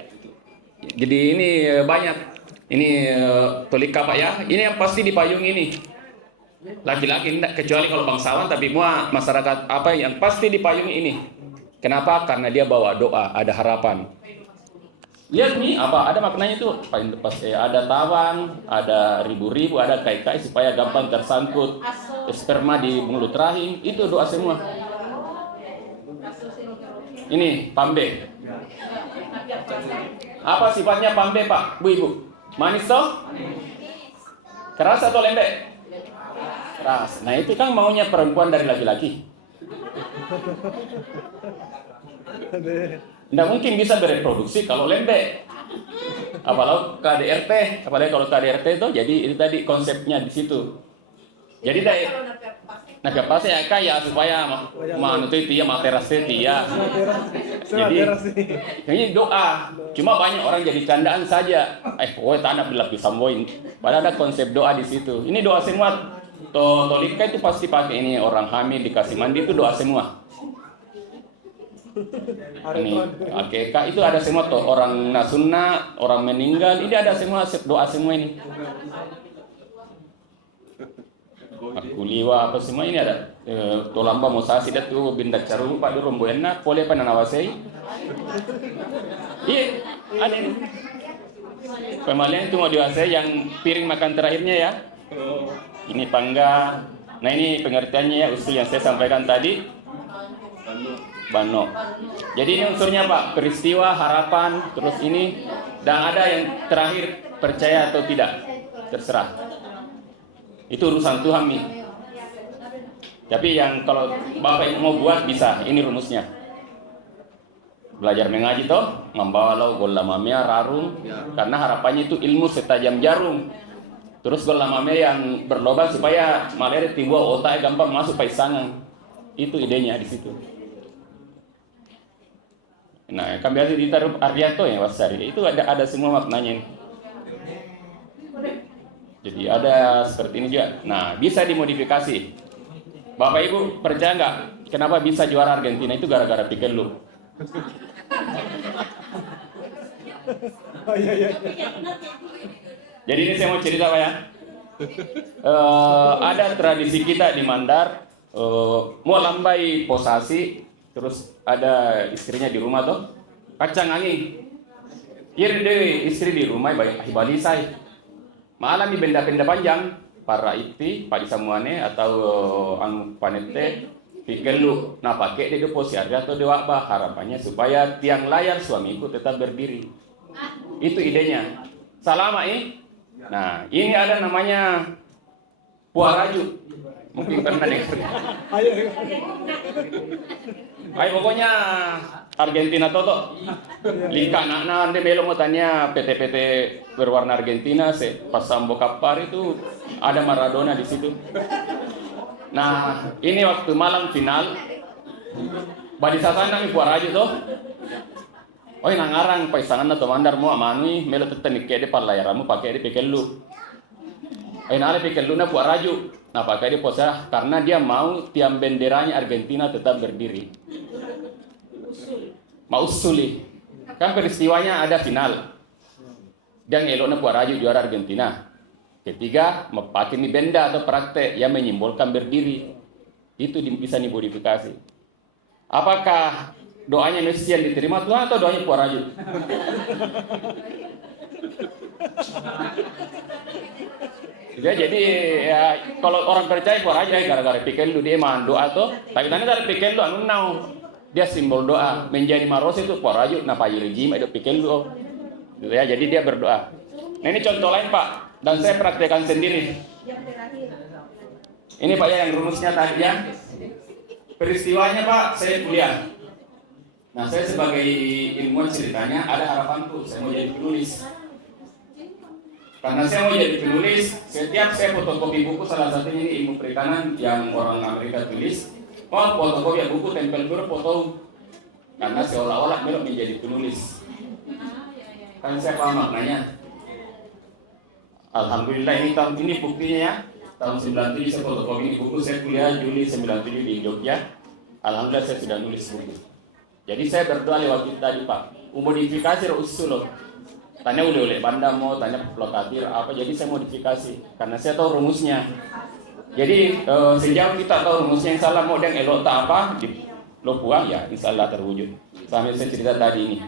Jadi ini banyak. Ini tolika Pak ya. Ini yang pasti di payung ini. Laki-laki tidak, kecuali kalau bangsawan, tapi semua masyarakat apa yang pasti di payung ini. Kenapa? Karena dia bawa doa, ada harapan. Lihat nih apa ada maknanya itu. Ada tawang, ada ribu-ribu, ada kai-kai supaya gampang tersangkut sperma di mulut rahim. Itu doa semua. Ini pambe. Apa sifatnya pambe Pak, Bu Ibu? Manis toh? Keras atau lembek? Keras. Nah itu kan maunya perempuan dari laki-laki. Tidak mungkin bisa bereproduksi kalau lembek. Apalagi kalau KDRT itu jadi itu tadi konsepnya di situ. Jadi nah apa sih ya supaya manusia dia materas dia. Jadi ini doa. Cuma banyak orang jadi candaan saja. Tanah berlapis samboin. Padahal ada konsep doa di situ. Ini doa semua. Tolika itu pasti pakai ini orang hamil dikasih mandi itu doa semua. Ini akekah itu ada semua tuh orang nasunna, orang meninggal ini ada semua doa semua ini. Akuliwa apa semua ini ada. Tolamba musasi dat tuh bindak caru pak di romboenna pole apa nanawasei. Iya ada ini. Pemalian itu mau diwasai yang piring makan terakhirnya ya. Ini pangga. Nah ini pengertiannya ya usul yang saya sampaikan tadi. Bano. Jadi ini unsurnya Pak, peristiwa, harapan, terus ini dan ada yang terakhir percaya atau tidak, terserah. Itu urusan Tuhan nih. Tapi yang kalau Bapak mau buat bisa, ini rumusnya. Belajar mengaji toh, membawa lo gola mamia rarum, karena harapannya itu ilmu setajam jarum. Terus gola mamia yang berlomba supaya malaria timbul otaknya gampang masuk paisangan. Itu idenya di situ. Nah, kan biasa ditaruh Aryato ya Wasari. Itu ada semua maknanya. Jadi ada seperti ini juga. Nah, bisa dimodifikasi. Bapak Ibu percaya nggak? Kenapa bisa juara Argentina itu gara-gara pikir lu? Jadi ini saya mau cerita Pak ya. Ada tradisi kita di Mandar, mau lambai posasi, terus ada istrinya di rumah tuh, kacang angin. Ir dewi istri di rumah banyak hibalisai. Malam di benda-benda panjang, para iti, padi samuane atau anu panete, pikir lu, nah pakai dia posisi atau dewa bah harapannya supaya tiang layar suamiku tetap berdiri. Itu idenya. Salama ini. Nah, ini ada namanya puaraju. Mungkin pernah dengar. Ayo pokoknya Argentina toto. Lika anak-anak ande belum mau tanya PT-PT berwarna Argentina pas sambo kapar itu ada Maradona di situ. Nah, ini waktu malam final, badi sasana mi puaraju to. Oi nangarang paisangan na tomandar mo amanui melo tetani kede palayaramu pakai di pikelu. Oi nale pikelu na puaraju. Nah pakai di posa karena dia mau tiang benderanya Argentina tetap berdiri. Mau usuli. Kan peristiwanya ada final. Dia ngelok na puaraju juara Argentina. Ketiga, pakai mi benda atau praktek yang menyimbolkan berdiri. Itu bisa dimodifikasi. Apakah doanya Messi yang diterima Tuhan atau doanya puaraju? Ya, jadi ya, kalau orang percaya puaraju gara-gara pikir lu dia emang doa tuh. Tapi tadi dari pikir lu anu nau dia simbol doa menjadi maros itu puaraju. Nah pak Yirjim itu pikir lu. Ya, jadi dia berdoa. Nah ini contoh lain Pak. Dan saya praktekkan sendiri. Ini Pak ya yang rumusnya tadi ya. Peristiwanya Pak, saya kuliah. Nah saya sebagai ilmuwan ceritanya ada harapanku, saya mau jadi penulis. Karena saya mau jadi penulis, setiap saya fotokopi buku salah satunya ini ilmu perikanan yang orang Amerika tulis. Oh fotokopi buku tempel dulu foto. Karena seolah-olah belum menjadi penulis. Kan saya paham maknanya. Alhamdulillah ini tahun ini buktinya ya. Tahun 97 saya fotokopi ini buku, saya kuliah Juli 97 di Jogja. Alhamdulillah saya sudah nulis buku. Jadi saya berdoa lewat itu tadi Pak. Modifikasi usul. Tanya oleh banda mau tanya plotatir apa. Jadi saya modifikasi karena saya tahu rumusnya. Jadi sejauh kita tahu rumusnya insya Allah mau yang elok tak apa di lo buang ya insya Allah terwujud. Sampai saya cerita tadi ini.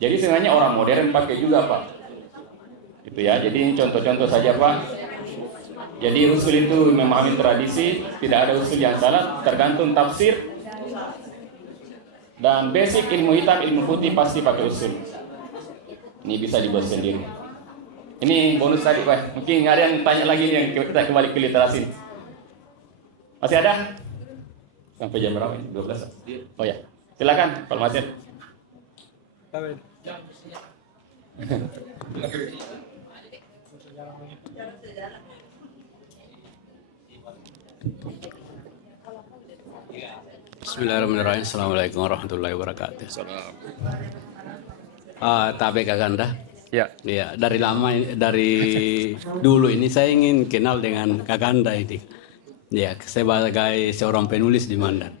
Jadi sebenarnya orang modern pakai juga Pak. Itu ya. Jadi ini contoh-contoh saja Pak. Jadi usul itu memahami tradisi, tidak ada usul yang salah, tergantung tafsir. Dan basic ilmu hitam, ilmu putih pasti pakai usul. Ini bisa dibuat sendiri. Ini bonus tadi Pak. Mungkin ada yang tanya lagi nih yang kita kembali ke literasi. Masih ada? Sampai jam berapa ini? 12. Oh ya. Silakan Pak Masir. Bismillahirrahmanirrahim. Assalamualaikum warahmatullahi wabarakatuh. Tabe Kakanda. Ya. Ya, dari lama dari dulu ini saya ingin kenal dengan Kakanda ini. Ya, sebagai seorang penulis di Mandar.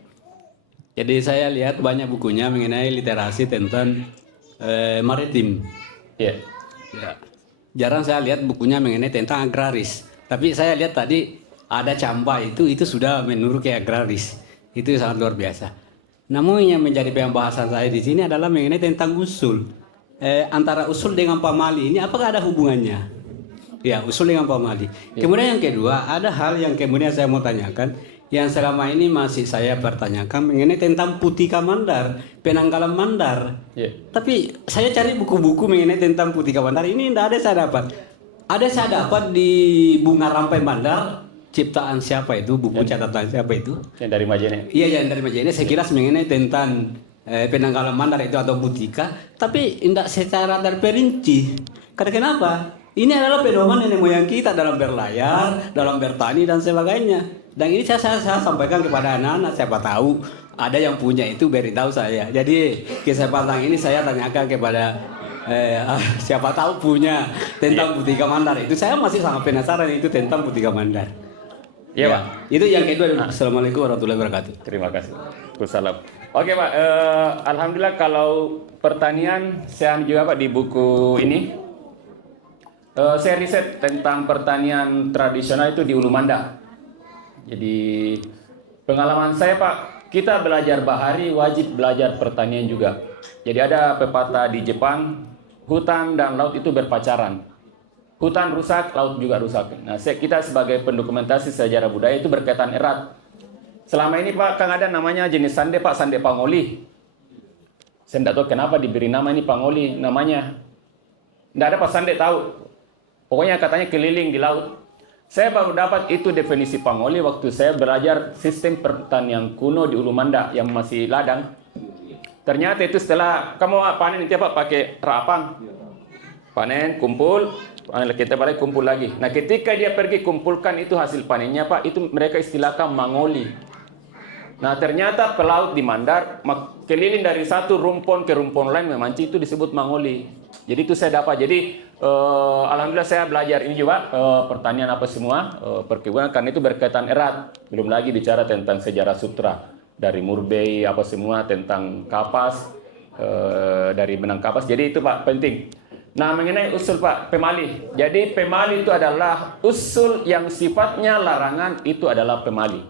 Jadi saya lihat banyak bukunya mengenai literasi tentang maritim. Ya. Ya. Jarang saya lihat bukunya mengenai tentang agraris. Tapi saya lihat tadi ada Campa itu sudah menurut ke agraris. Itu sangat luar biasa. Namun yang menjadi pembahasan saya di sini adalah mengenai tentang usul. Antara usul dengan pamali ini apakah ada hubungannya? Ya, usul dengan pamali. Ya. Kemudian yang kedua, ada hal yang kemudian saya mau tanyakan yang selama ini masih saya pertanyakan mengenai tentang Putika Mandar, penanggalan Mandar. Ya. Tapi saya cari buku-buku mengenai tentang Putika Mandar ini tidak ada saya dapat. Ada saya dapat di Bunga Rampai Mandar. Ciptaan siapa itu, buku catatan siapa itu? Yang dari Majene. Iya, yang dari Majene. Saya kira mengenai tentang penanggalan Mandar itu atau Putika, tapi tidak secara terperinci. Karena kenapa? Ini adalah pedoman nenek moyang kita dalam berlayar, dalam bertani dan sebagainya. Dan ini saya sampaikan kepada anak-anak, siapa tahu ada yang punya itu beritahu saya. Jadi kesempatan ini saya tanyakan kepada siapa tahu punya tentang Putika Mandar. Itu saya masih sangat penasaran itu tentang Putika Mandar. Iya, Ya, Pak. itu yang kedua. Assalamualaikum warahmatullahi wabarakatuh. Terima kasih. Wassalam. Oke Pak, alhamdulillah kalau pertanian saya juga Pak di buku ini. Saya riset tentang pertanian tradisional itu di Ulu Manda. Jadi pengalaman saya Pak, kita belajar bahari wajib belajar pertanian juga. Jadi ada pepatah di Jepang, hutan dan laut itu berpacaran. Hutan rusak, laut juga rusak. Nah, kita sebagai pendokumentasi sejarah budaya itu berkaitan erat. Selama ini Pak, kan ada namanya jenis sande Pak, sande pangoli. Saya tidak tahu kenapa diberi nama ini pangoli namanya. Tidak ada Pak sande tahu. Pokoknya katanya keliling di laut. Saya baru dapat itu definisi pangoli waktu saya belajar sistem pertanian kuno di Ulu Manda yang masih ladang. Ternyata itu setelah kamu panen itu Pak pakai rapang. Panen, kumpul, Kita balik kumpul lagi. Nah, ketika dia pergi kumpulkan itu hasil panennya, Pak, itu mereka istilahkan mangoli. Nah, ternyata pelaut di Mandar keliling dari satu rumpun ke rumpun lain memancing, itu disebut mangoli. Jadi itu saya dapat. Jadi alhamdulillah saya belajar ini juga pertanian apa semua, perkebunan, karena itu berkaitan erat. Belum lagi bicara tentang sejarah sutra dari Murbei apa semua, tentang kapas, dari benang kapas. Jadi itu Pak penting. Nah, mengenai usul Pak pemali. Jadi pemali itu adalah usul yang sifatnya larangan, itu adalah pemali.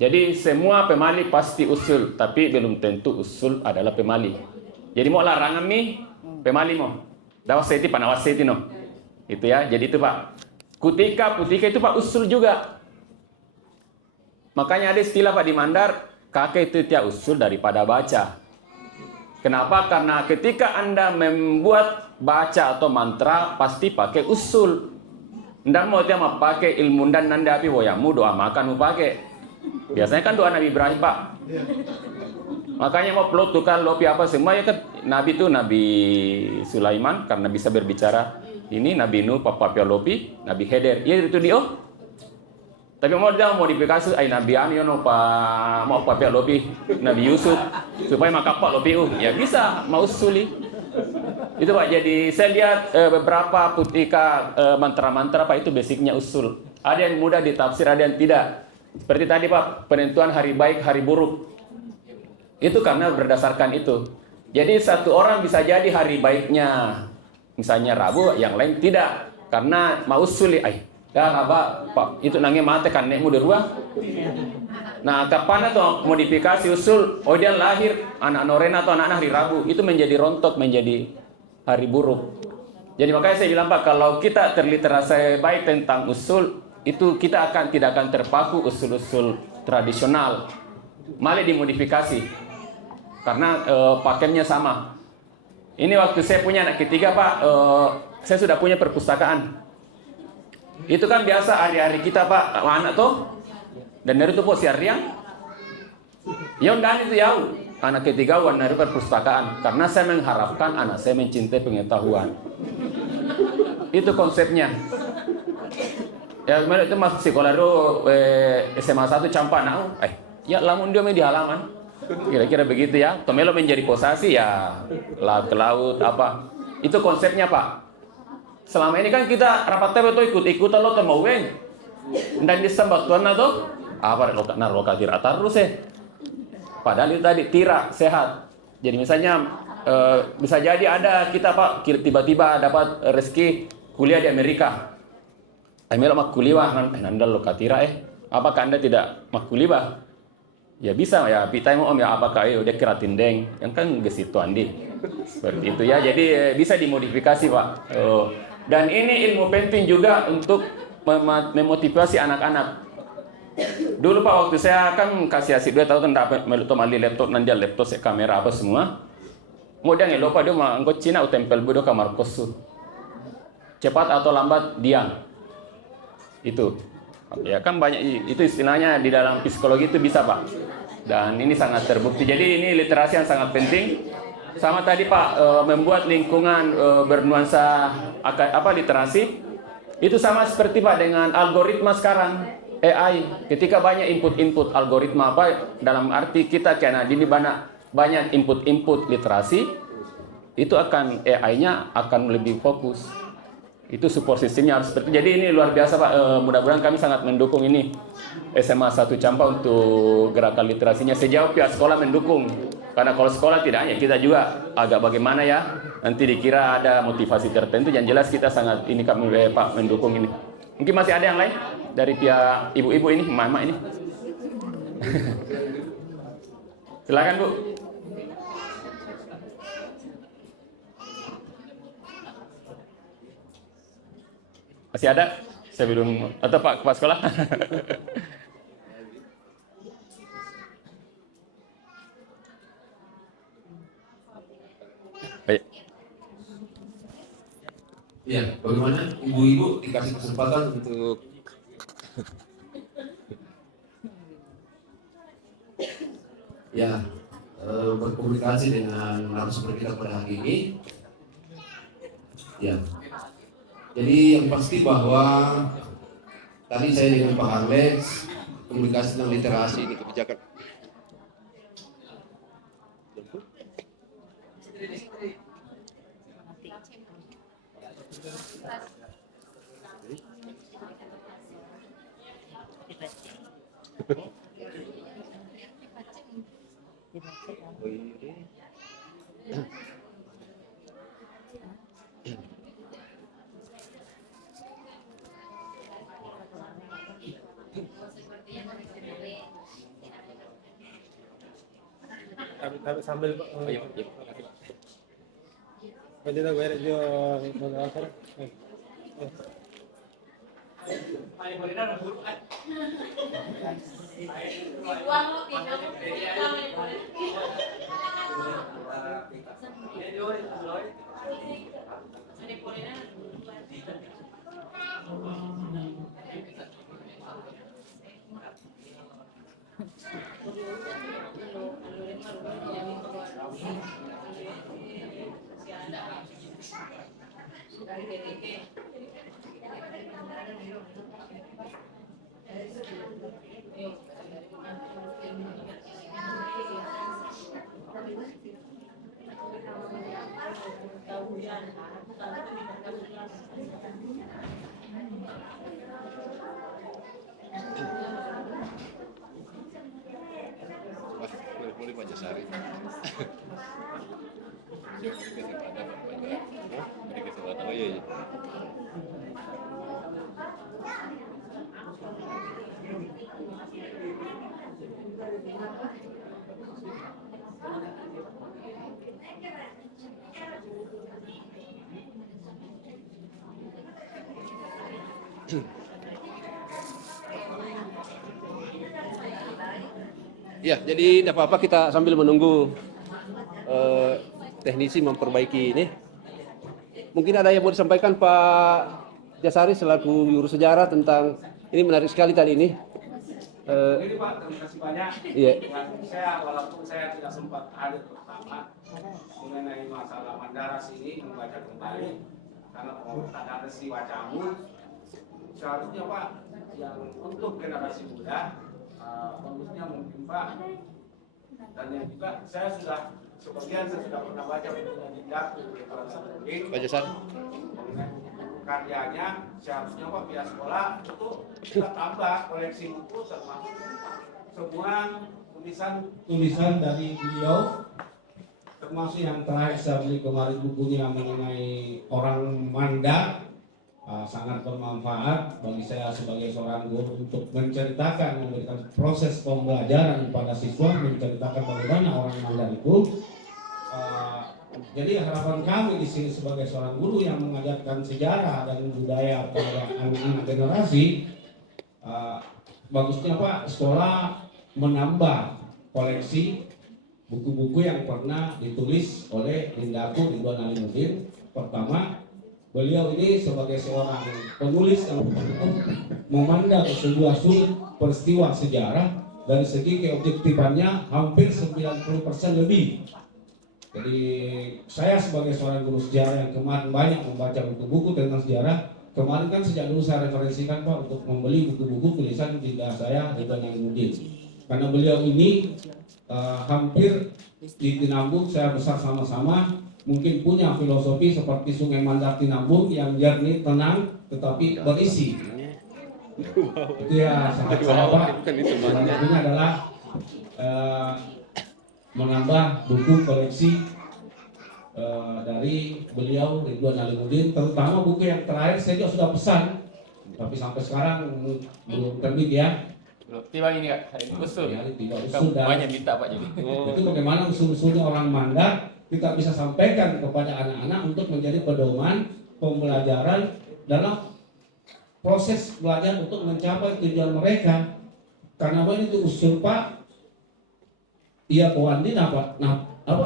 Jadi semua pemali pasti usul, tapi belum tentu usul adalah pemali. Jadi mau larangan nih, pemali mau. Dawaseti panawaseti no. Itu ya, jadi itu Pak. Kutika itu Pak usul juga. Makanya ada istilah Pak di Mandar, kakek itu tiap usul daripada baca. Kenapa? Karena ketika Anda membuat baca atau mantra, pasti pakai usul. Ndak mau tiap pakai ilmu dan nanda api woyamu doa makan mau pakai. Biasanya kan doa Nabi Ibrahim Pak. Makanya mau peluk tukar lopi apa semua ya kan. Nabi itu Nabi Sulaiman karena bisa berbicara. Ini Nabi Nuh Papa Lopi, Nabi Heder. Ya itu dia. Tapi mau dia modifikasi ai Nabi Aniono mau Papa Lopi, Nabi Yusuf supaya makapa Lopi ya bisa mau usuli. Itu Pak. Jadi saya lihat beberapa putika mantra-mantra Pak itu basicnya usul. Ada yang mudah ditafsir, ada yang tidak. Seperti tadi Pak, penentuan hari baik, hari buruk. Itu karena berdasarkan itu. Jadi satu orang bisa jadi hari baiknya misalnya Rabu, yang lain tidak. Karena mau usuli ya apa Pak itu nangnya mate kan nekmu derua. Nah, kapan atau modifikasi usul, dia lahir anak Norena atau anak hari Rabu, itu menjadi rontok, menjadi hari buruk. Jadi makanya saya bilang Pak, kalau kita terliterasi baik tentang usul, itu kita tidak akan terpaku usul-usul tradisional, malah dimodifikasi karena pakemnya sama. Ini waktu saya punya anak ketiga Pak, saya sudah punya perpustakaan. Itu kan biasa hari-hari kita Pak, anak tuh dan dari itu Pak siariang ya dan itu ya anak ketiga warna dari perpustakaan karena saya mengharapkan anak saya mencintai pengetahuan. Itu konsepnya. Ya kemarin itu masuk sekolah dulu SMA 1 campak anak. Ya lamun dia main di halaman. Kira-kira begitu ya. Tomelo menjadi posasi ya ke laut apa. Itu konsepnya Pak. Selama ini kan kita rapat tebe tuh ikut-ikutan lo mau weng. Dan disembah tuan tuh apa lo naruh tira terus Padahal itu tadi tira sehat. Jadi misalnya bisa jadi ada kita Pak tiba-tiba dapat rezeki kuliah di Amerika. Amelo mak kuliah nanda lo katira apakah Anda tidak mak kuliah? Ya bisa ya, pitai mau ya apakah udah keratin deng, yang kan gesitu andi. Seperti itu ya. Jadi bisa dimodifikasi Pak. Dan ini ilmu penting juga untuk memotivasi anak-anak. Dulu Pak waktu saya kan kasih 2 tahun dapat mali laptop nanti laptop kamera apa semua. Kemudian lupa dia mau angkut Cina tempel bodoh kamar kosu. Cepat atau lambat diam. Itu. Ya kan banyak itu istilahnya di dalam psikologi itu bisa Pak. Dan ini sangat terbukti. Jadi ini literasi yang sangat penting. Sama tadi Pak membuat lingkungan bernuansa literasi. Itu sama seperti Pak dengan algoritma sekarang AI. Ketika banyak input algoritma apa dalam arti kita karena ini banyak input literasi, itu akan AI-nya akan lebih fokus. Itu support sistemnya harus seperti. Jadi ini luar biasa Pak. Mudah-mudahan kami sangat mendukung ini SMA 1 Campak untuk gerakan literasinya. Sejauh pihak sekolah mendukung. Karena kalau sekolah tidak hanya kita juga agak bagaimana ya. Nanti dikira ada motivasi tertentu. Yang jelas kita sangat ini Pak mendukung ini. Mungkin masih ada yang lain dari pihak ibu-ibu ini, mama ini. Silakan Bu. Masih ada? Saya belum atau Pak kepala sekolah? Baik. Ya, bagaimana ibu-ibu dikasih kesempatan untuk berkomunikasi dengan narasumber kita pada hari ini. Ya. Jadi yang pasti bahwa tadi saya dengan Pak Alex komunikasi tentang literasi ini kebijakan. Tapi sambil Pwede na gue radio mag-akar. Boleh Pak Jasari. Oh iya. Ya, jadi tidak apa-apa kita sambil menunggu teknisi memperbaiki ini. Mungkin ada yang mau disampaikan Pak Jasari selaku juru sejarah tentang ini menarik sekali tadi ini. Ini Pak, terima kasih banyak. Iya. Saya walaupun saya tidak sempat hadir pertama mengenai masalah Mandaras ini membaca kembali karena ada si Wacamu seharusnya Pak yang untuk generasi muda bagusnya mungkin Pak dan yang juga saya sudah sebagian saya sudah pernah baca bukunya Dindak Pak Jasari. mengenai karyanya seharusnya Pak pihak sekolah itu kita tambah koleksi buku termasuk semua tulisan dari beliau termasuk yang terakhir saya beli kemarin bukunya mengenai orang Manda sangat bermanfaat bagi saya sebagai seorang guru untuk menceritakan memberikan proses pembelajaran pada siswa menceritakan bagaimana orang Manda itu. Jadi harapan kami di sini sebagai seorang guru yang mengajarkan sejarah dan budaya pada anak-anak generasi, bagusnya Pak sekolah menambah koleksi buku-buku yang pernah ditulis oleh Lindaku Ridwan Alimuddin. Pertama, beliau ini sebagai seorang penulis yang memandang sebuah sudut peristiwa sejarah dari segi keobjektifannya hampir 90% lebih. Jadi saya sebagai seorang guru sejarah yang kemarin banyak membaca buku-buku tentang sejarah, kemarin kan sejak dulu saya referensikan Pak untuk membeli buku-buku tulisan Dinda saya Ridwan Alimuddin. Karena beliau ini hampir di Tinambung saya besar sama-sama, mungkin punya filosofi seperti Sungai Mandar Tinambung yang jernih, tenang, tetapi berisi. Itu ya sangat saya Pak. Ini adalah menambah buku koleksi dari beliau Ridwan Alimuddin, terutama buku yang terakhir saya juga sudah pesan, tapi sampai sekarang belum terbit ya. Tiba ini Kak, ini usul. Ya, tidak usul dan Banyak minta Pak jadi. itu bagaimana usul-usulnya orang Manda kita bisa sampaikan kepada anak-anak untuk menjadi pedoman pembelajaran dalam proses belajar untuk mencapai tujuan mereka. Karena apa itu usul Pak? Iya kawandi apa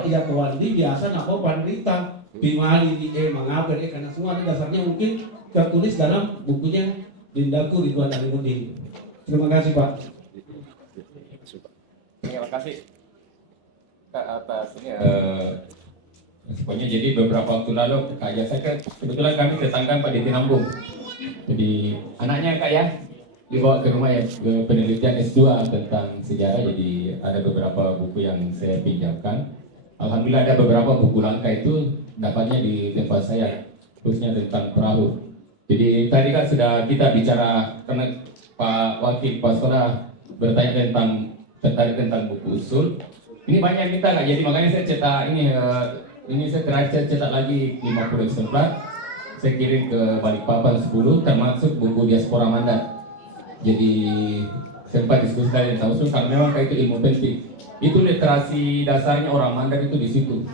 iya kawandi biasa napa pandrita bimali di mengabar karena semua itu dasarnya mungkin tertulis dalam bukunya Dindaku Ridwan Alimuddin. Terima kasih Pak. Terima kasih Kak atas ini Pokoknya jadi beberapa waktu lalu Kak ya, saya kebetulan kami tetangga Pak di Tinambung. Jadi anaknya Kak ya dibawa ke rumah ya ke penelitian S2 tentang sejarah, jadi ada beberapa buku yang saya pinjamkan. Alhamdulillah ada beberapa buku langka itu dapatnya di tempat saya, khususnya tentang perahu. Jadi tadi kan sudah kita bicara, karena Pak Wakil Pak Sekolah bertanya tentang buku usul. Ini banyak minta nggak, jadi makanya saya cetak ini saya terakhir cetak lagi 50 eksemplar. Saya kirim ke Balikpapan 10, termasuk buku diaspora Mandat. Jadi sempat diskusi dari tahu karena memang kayak itu ilmu penting. Itu literasi dasarnya orang Mandar itu di situ.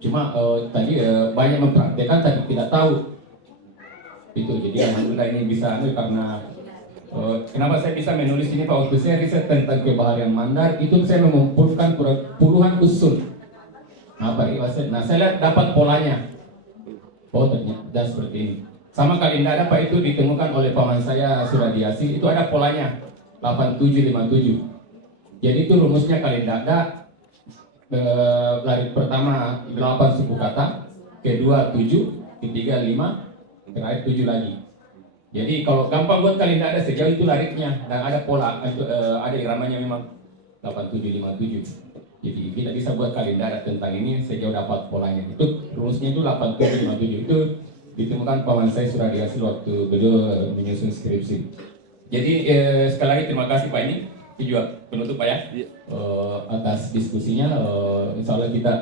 Cuma tadi banyak mempraktekkan tapi tidak tahu. Itu jadi alhamdulillah ini bisa karena kenapa saya bisa menulis ini Pak, waktu saya riset tentang kebaharian Mandar itu saya mengumpulkan puluhan usul. Nah saya lihat dapat polanya. Oh ternyata seperti ini. Sama Kalindada Pak itu ditemukan oleh paman saya Suradiasi, itu ada polanya 8757. Jadi itu rumusnya Kalindada, larik pertama 8 suku kata, kedua 7, ketiga 5, terakhir 7 lagi. Jadi kalau gampang buat Kalindada sejauh itu lariknya dan ada pola, ada iramanya memang 8757. Jadi kita bisa buat Kalindada tentang ini sejauh dapat polanya. Itu rumusnya itu 8757 itu ditemukan paman saya Suradiasi waktu beliau menyusun skripsi. Jadi sekali lagi terima kasih Pak ini juga penutup Pak ya atas diskusinya. Insya Allah kita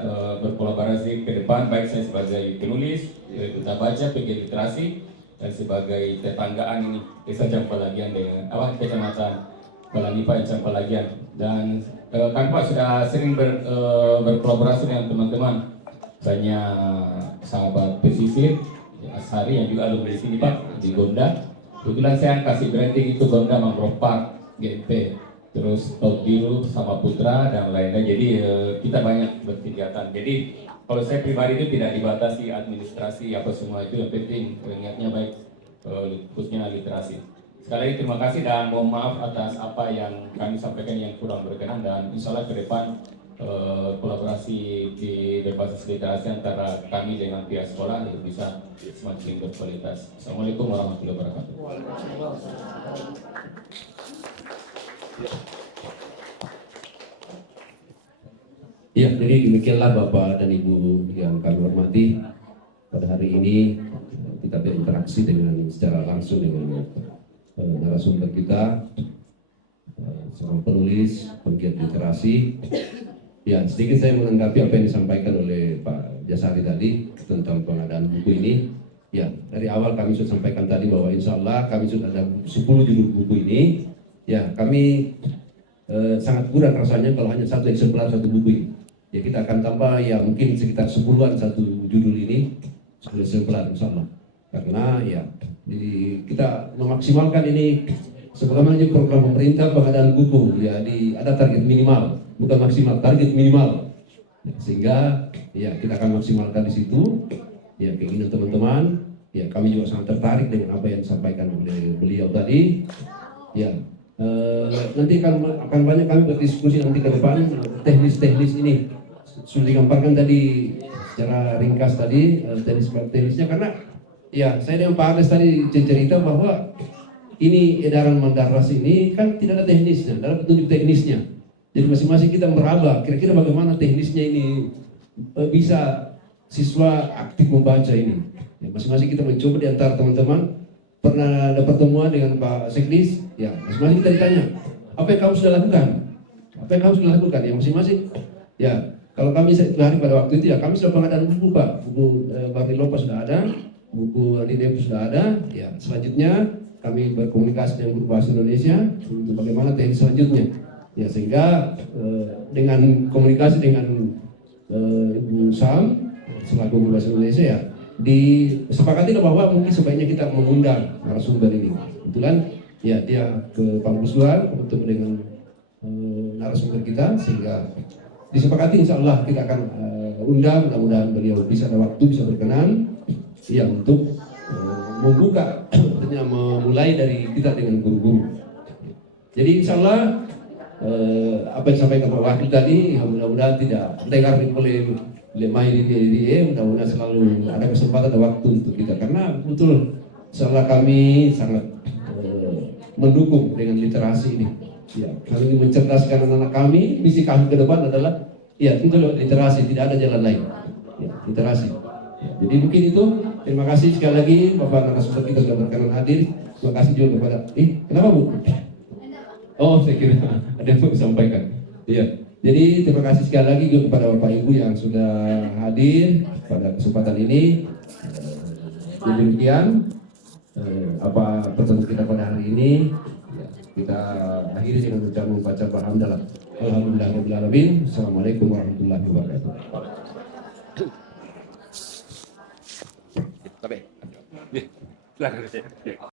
berkolaborasi ke depan, baik saya sebagai penulis, duta baca, pegiat literasi, dan sebagai tetanggaan ini desa Campalagian dengan kecamatan Balanipa Campalagian. Dan kan Pak sudah sering berkolaborasi dengan teman-teman, banyak sahabat pesisir Asari yang juga alumni di sini Pak, di Gonda. Kebetulan saya kasih branding itu Gonda Mangrove Park, GMP, terus Laut Biru sama Putra dan lainnya. Jadi kita banyak berkegiatan. Jadi kalau saya pribadi itu tidak dibatasi administrasi apa semua, itu yang penting niatnya baik, khususnya literasi. Sekali lagi terima kasih dan mohon maaf atas apa yang kami sampaikan yang kurang berkenan, dan insya Allah ke depan kolaborasi di berbasis literasi antara kami dengan pihak sekolah bisa semakin berkualitas. Assalamualaikum warahmatullahi wabarakatuh. Ya, jadi demikianlah Bapak dan Ibu yang kami hormati. Pada hari ini kita berinteraksi secara langsung dengan narasumber kita, seorang penulis, pegiat literasi. Ya, sedikit saya menanggapi apa yang disampaikan oleh Pak Jasari tadi tentang pengadaan buku ini. Ya, dari awal kami sudah sampaikan tadi bahwa insya Allah kami sudah ada 10 judul buku ini. Ya, kami sangat kurang rasanya kalau hanya satu eksemplar satu buku ini. Ya, kita akan tambah ya mungkin sekitar 10-an satu judul ini, 10 eksemplar insya Allah. Karena ya, kita memaksimalkan ini sebagaimana program pemerintah pengadaan buku, ya ada target minimal, bukan maksimal, target minimal. Ya, sehingga ya kita akan maksimalkan di situ. Ya, keinginan teman-teman. Ya, kami juga sangat tertarik dengan apa yang disampaikan oleh beliau tadi. Ya, nanti akan banyak kami berdiskusi nanti ke depan teknis-teknis ini. Sudah digambarkan tadi secara ringkas tadi teknisnya, karena ya saya dengan Pak Agnes tadi cerita bahwa ini edaran Mandaras ini kan tidak ada teknisnya, tidak ada petunjuk teknisnya. Jadi masing-masing kita meraba kira-kira bagaimana teknisnya ini bisa siswa aktif membaca ini. Ya, masing-masing kita mencoba di antara teman-teman. Pernah ada pertemuan dengan Pak Sekdis, ya masing-masing kita ditanya, apa yang kamu sudah lakukan? Apa yang kamu sudah lakukan? Ya masing-masing. Ya, kalau kami hari pada waktu itu ya kami sudah pengadaan buku Pak, buku Barilopa sudah ada, buku Lidepu sudah ada. Ya, selanjutnya kami berkomunikasi dengan guru bahasa Indonesia untuk bagaimana teknis selanjutnya. Ya, sehingga dengan komunikasi dengan Ibu Sam selaku guru bahasa Indonesia ya disepakati bahwa mungkin sebaiknya kita mengundang narasumber ini. Kebetulan ya dia ke Kampus Luar untuk dengan narasumber kita, sehingga disepakati insya Allah kita akan undang, mudah-mudahan beliau bisa ada waktu, bisa berkenan ya untuk membuka, artinya memulai dari kita dengan guru-guru. Jadi insya Allah apa yang disampaikan Pak Wakil tadi ya mudah-mudahan tidak dengar oleh lemah ini mudah-mudahan selalu ada kesempatan dan waktu untuk kita, karena betul setelah kami sangat mendukung dengan literasi ini. Ya, kami ingin mencerdaskan anak-anak kami. Misi kami ke depan adalah ya itu literasi, tidak ada jalan lain. Ya, literasi. Ya, jadi mungkin itu. Terima kasih sekali lagi Bapak narasumber kita sudah berkenan hadir. Terima kasih juga kepada kenapa Bu? Oh, saya kira ada yang mau disampaikan. Iya. Jadi terima kasih sekali lagi juga kepada Bapak Ibu yang sudah hadir pada kesempatan ini. Demikian apa pertemuan kita pada hari ini. Ya, kita akhiri dengan membaca alhamdulillah. Alhamdulillahirabbil alamin. Assalamualaikum warahmatullahi wabarakatuh. Sampai.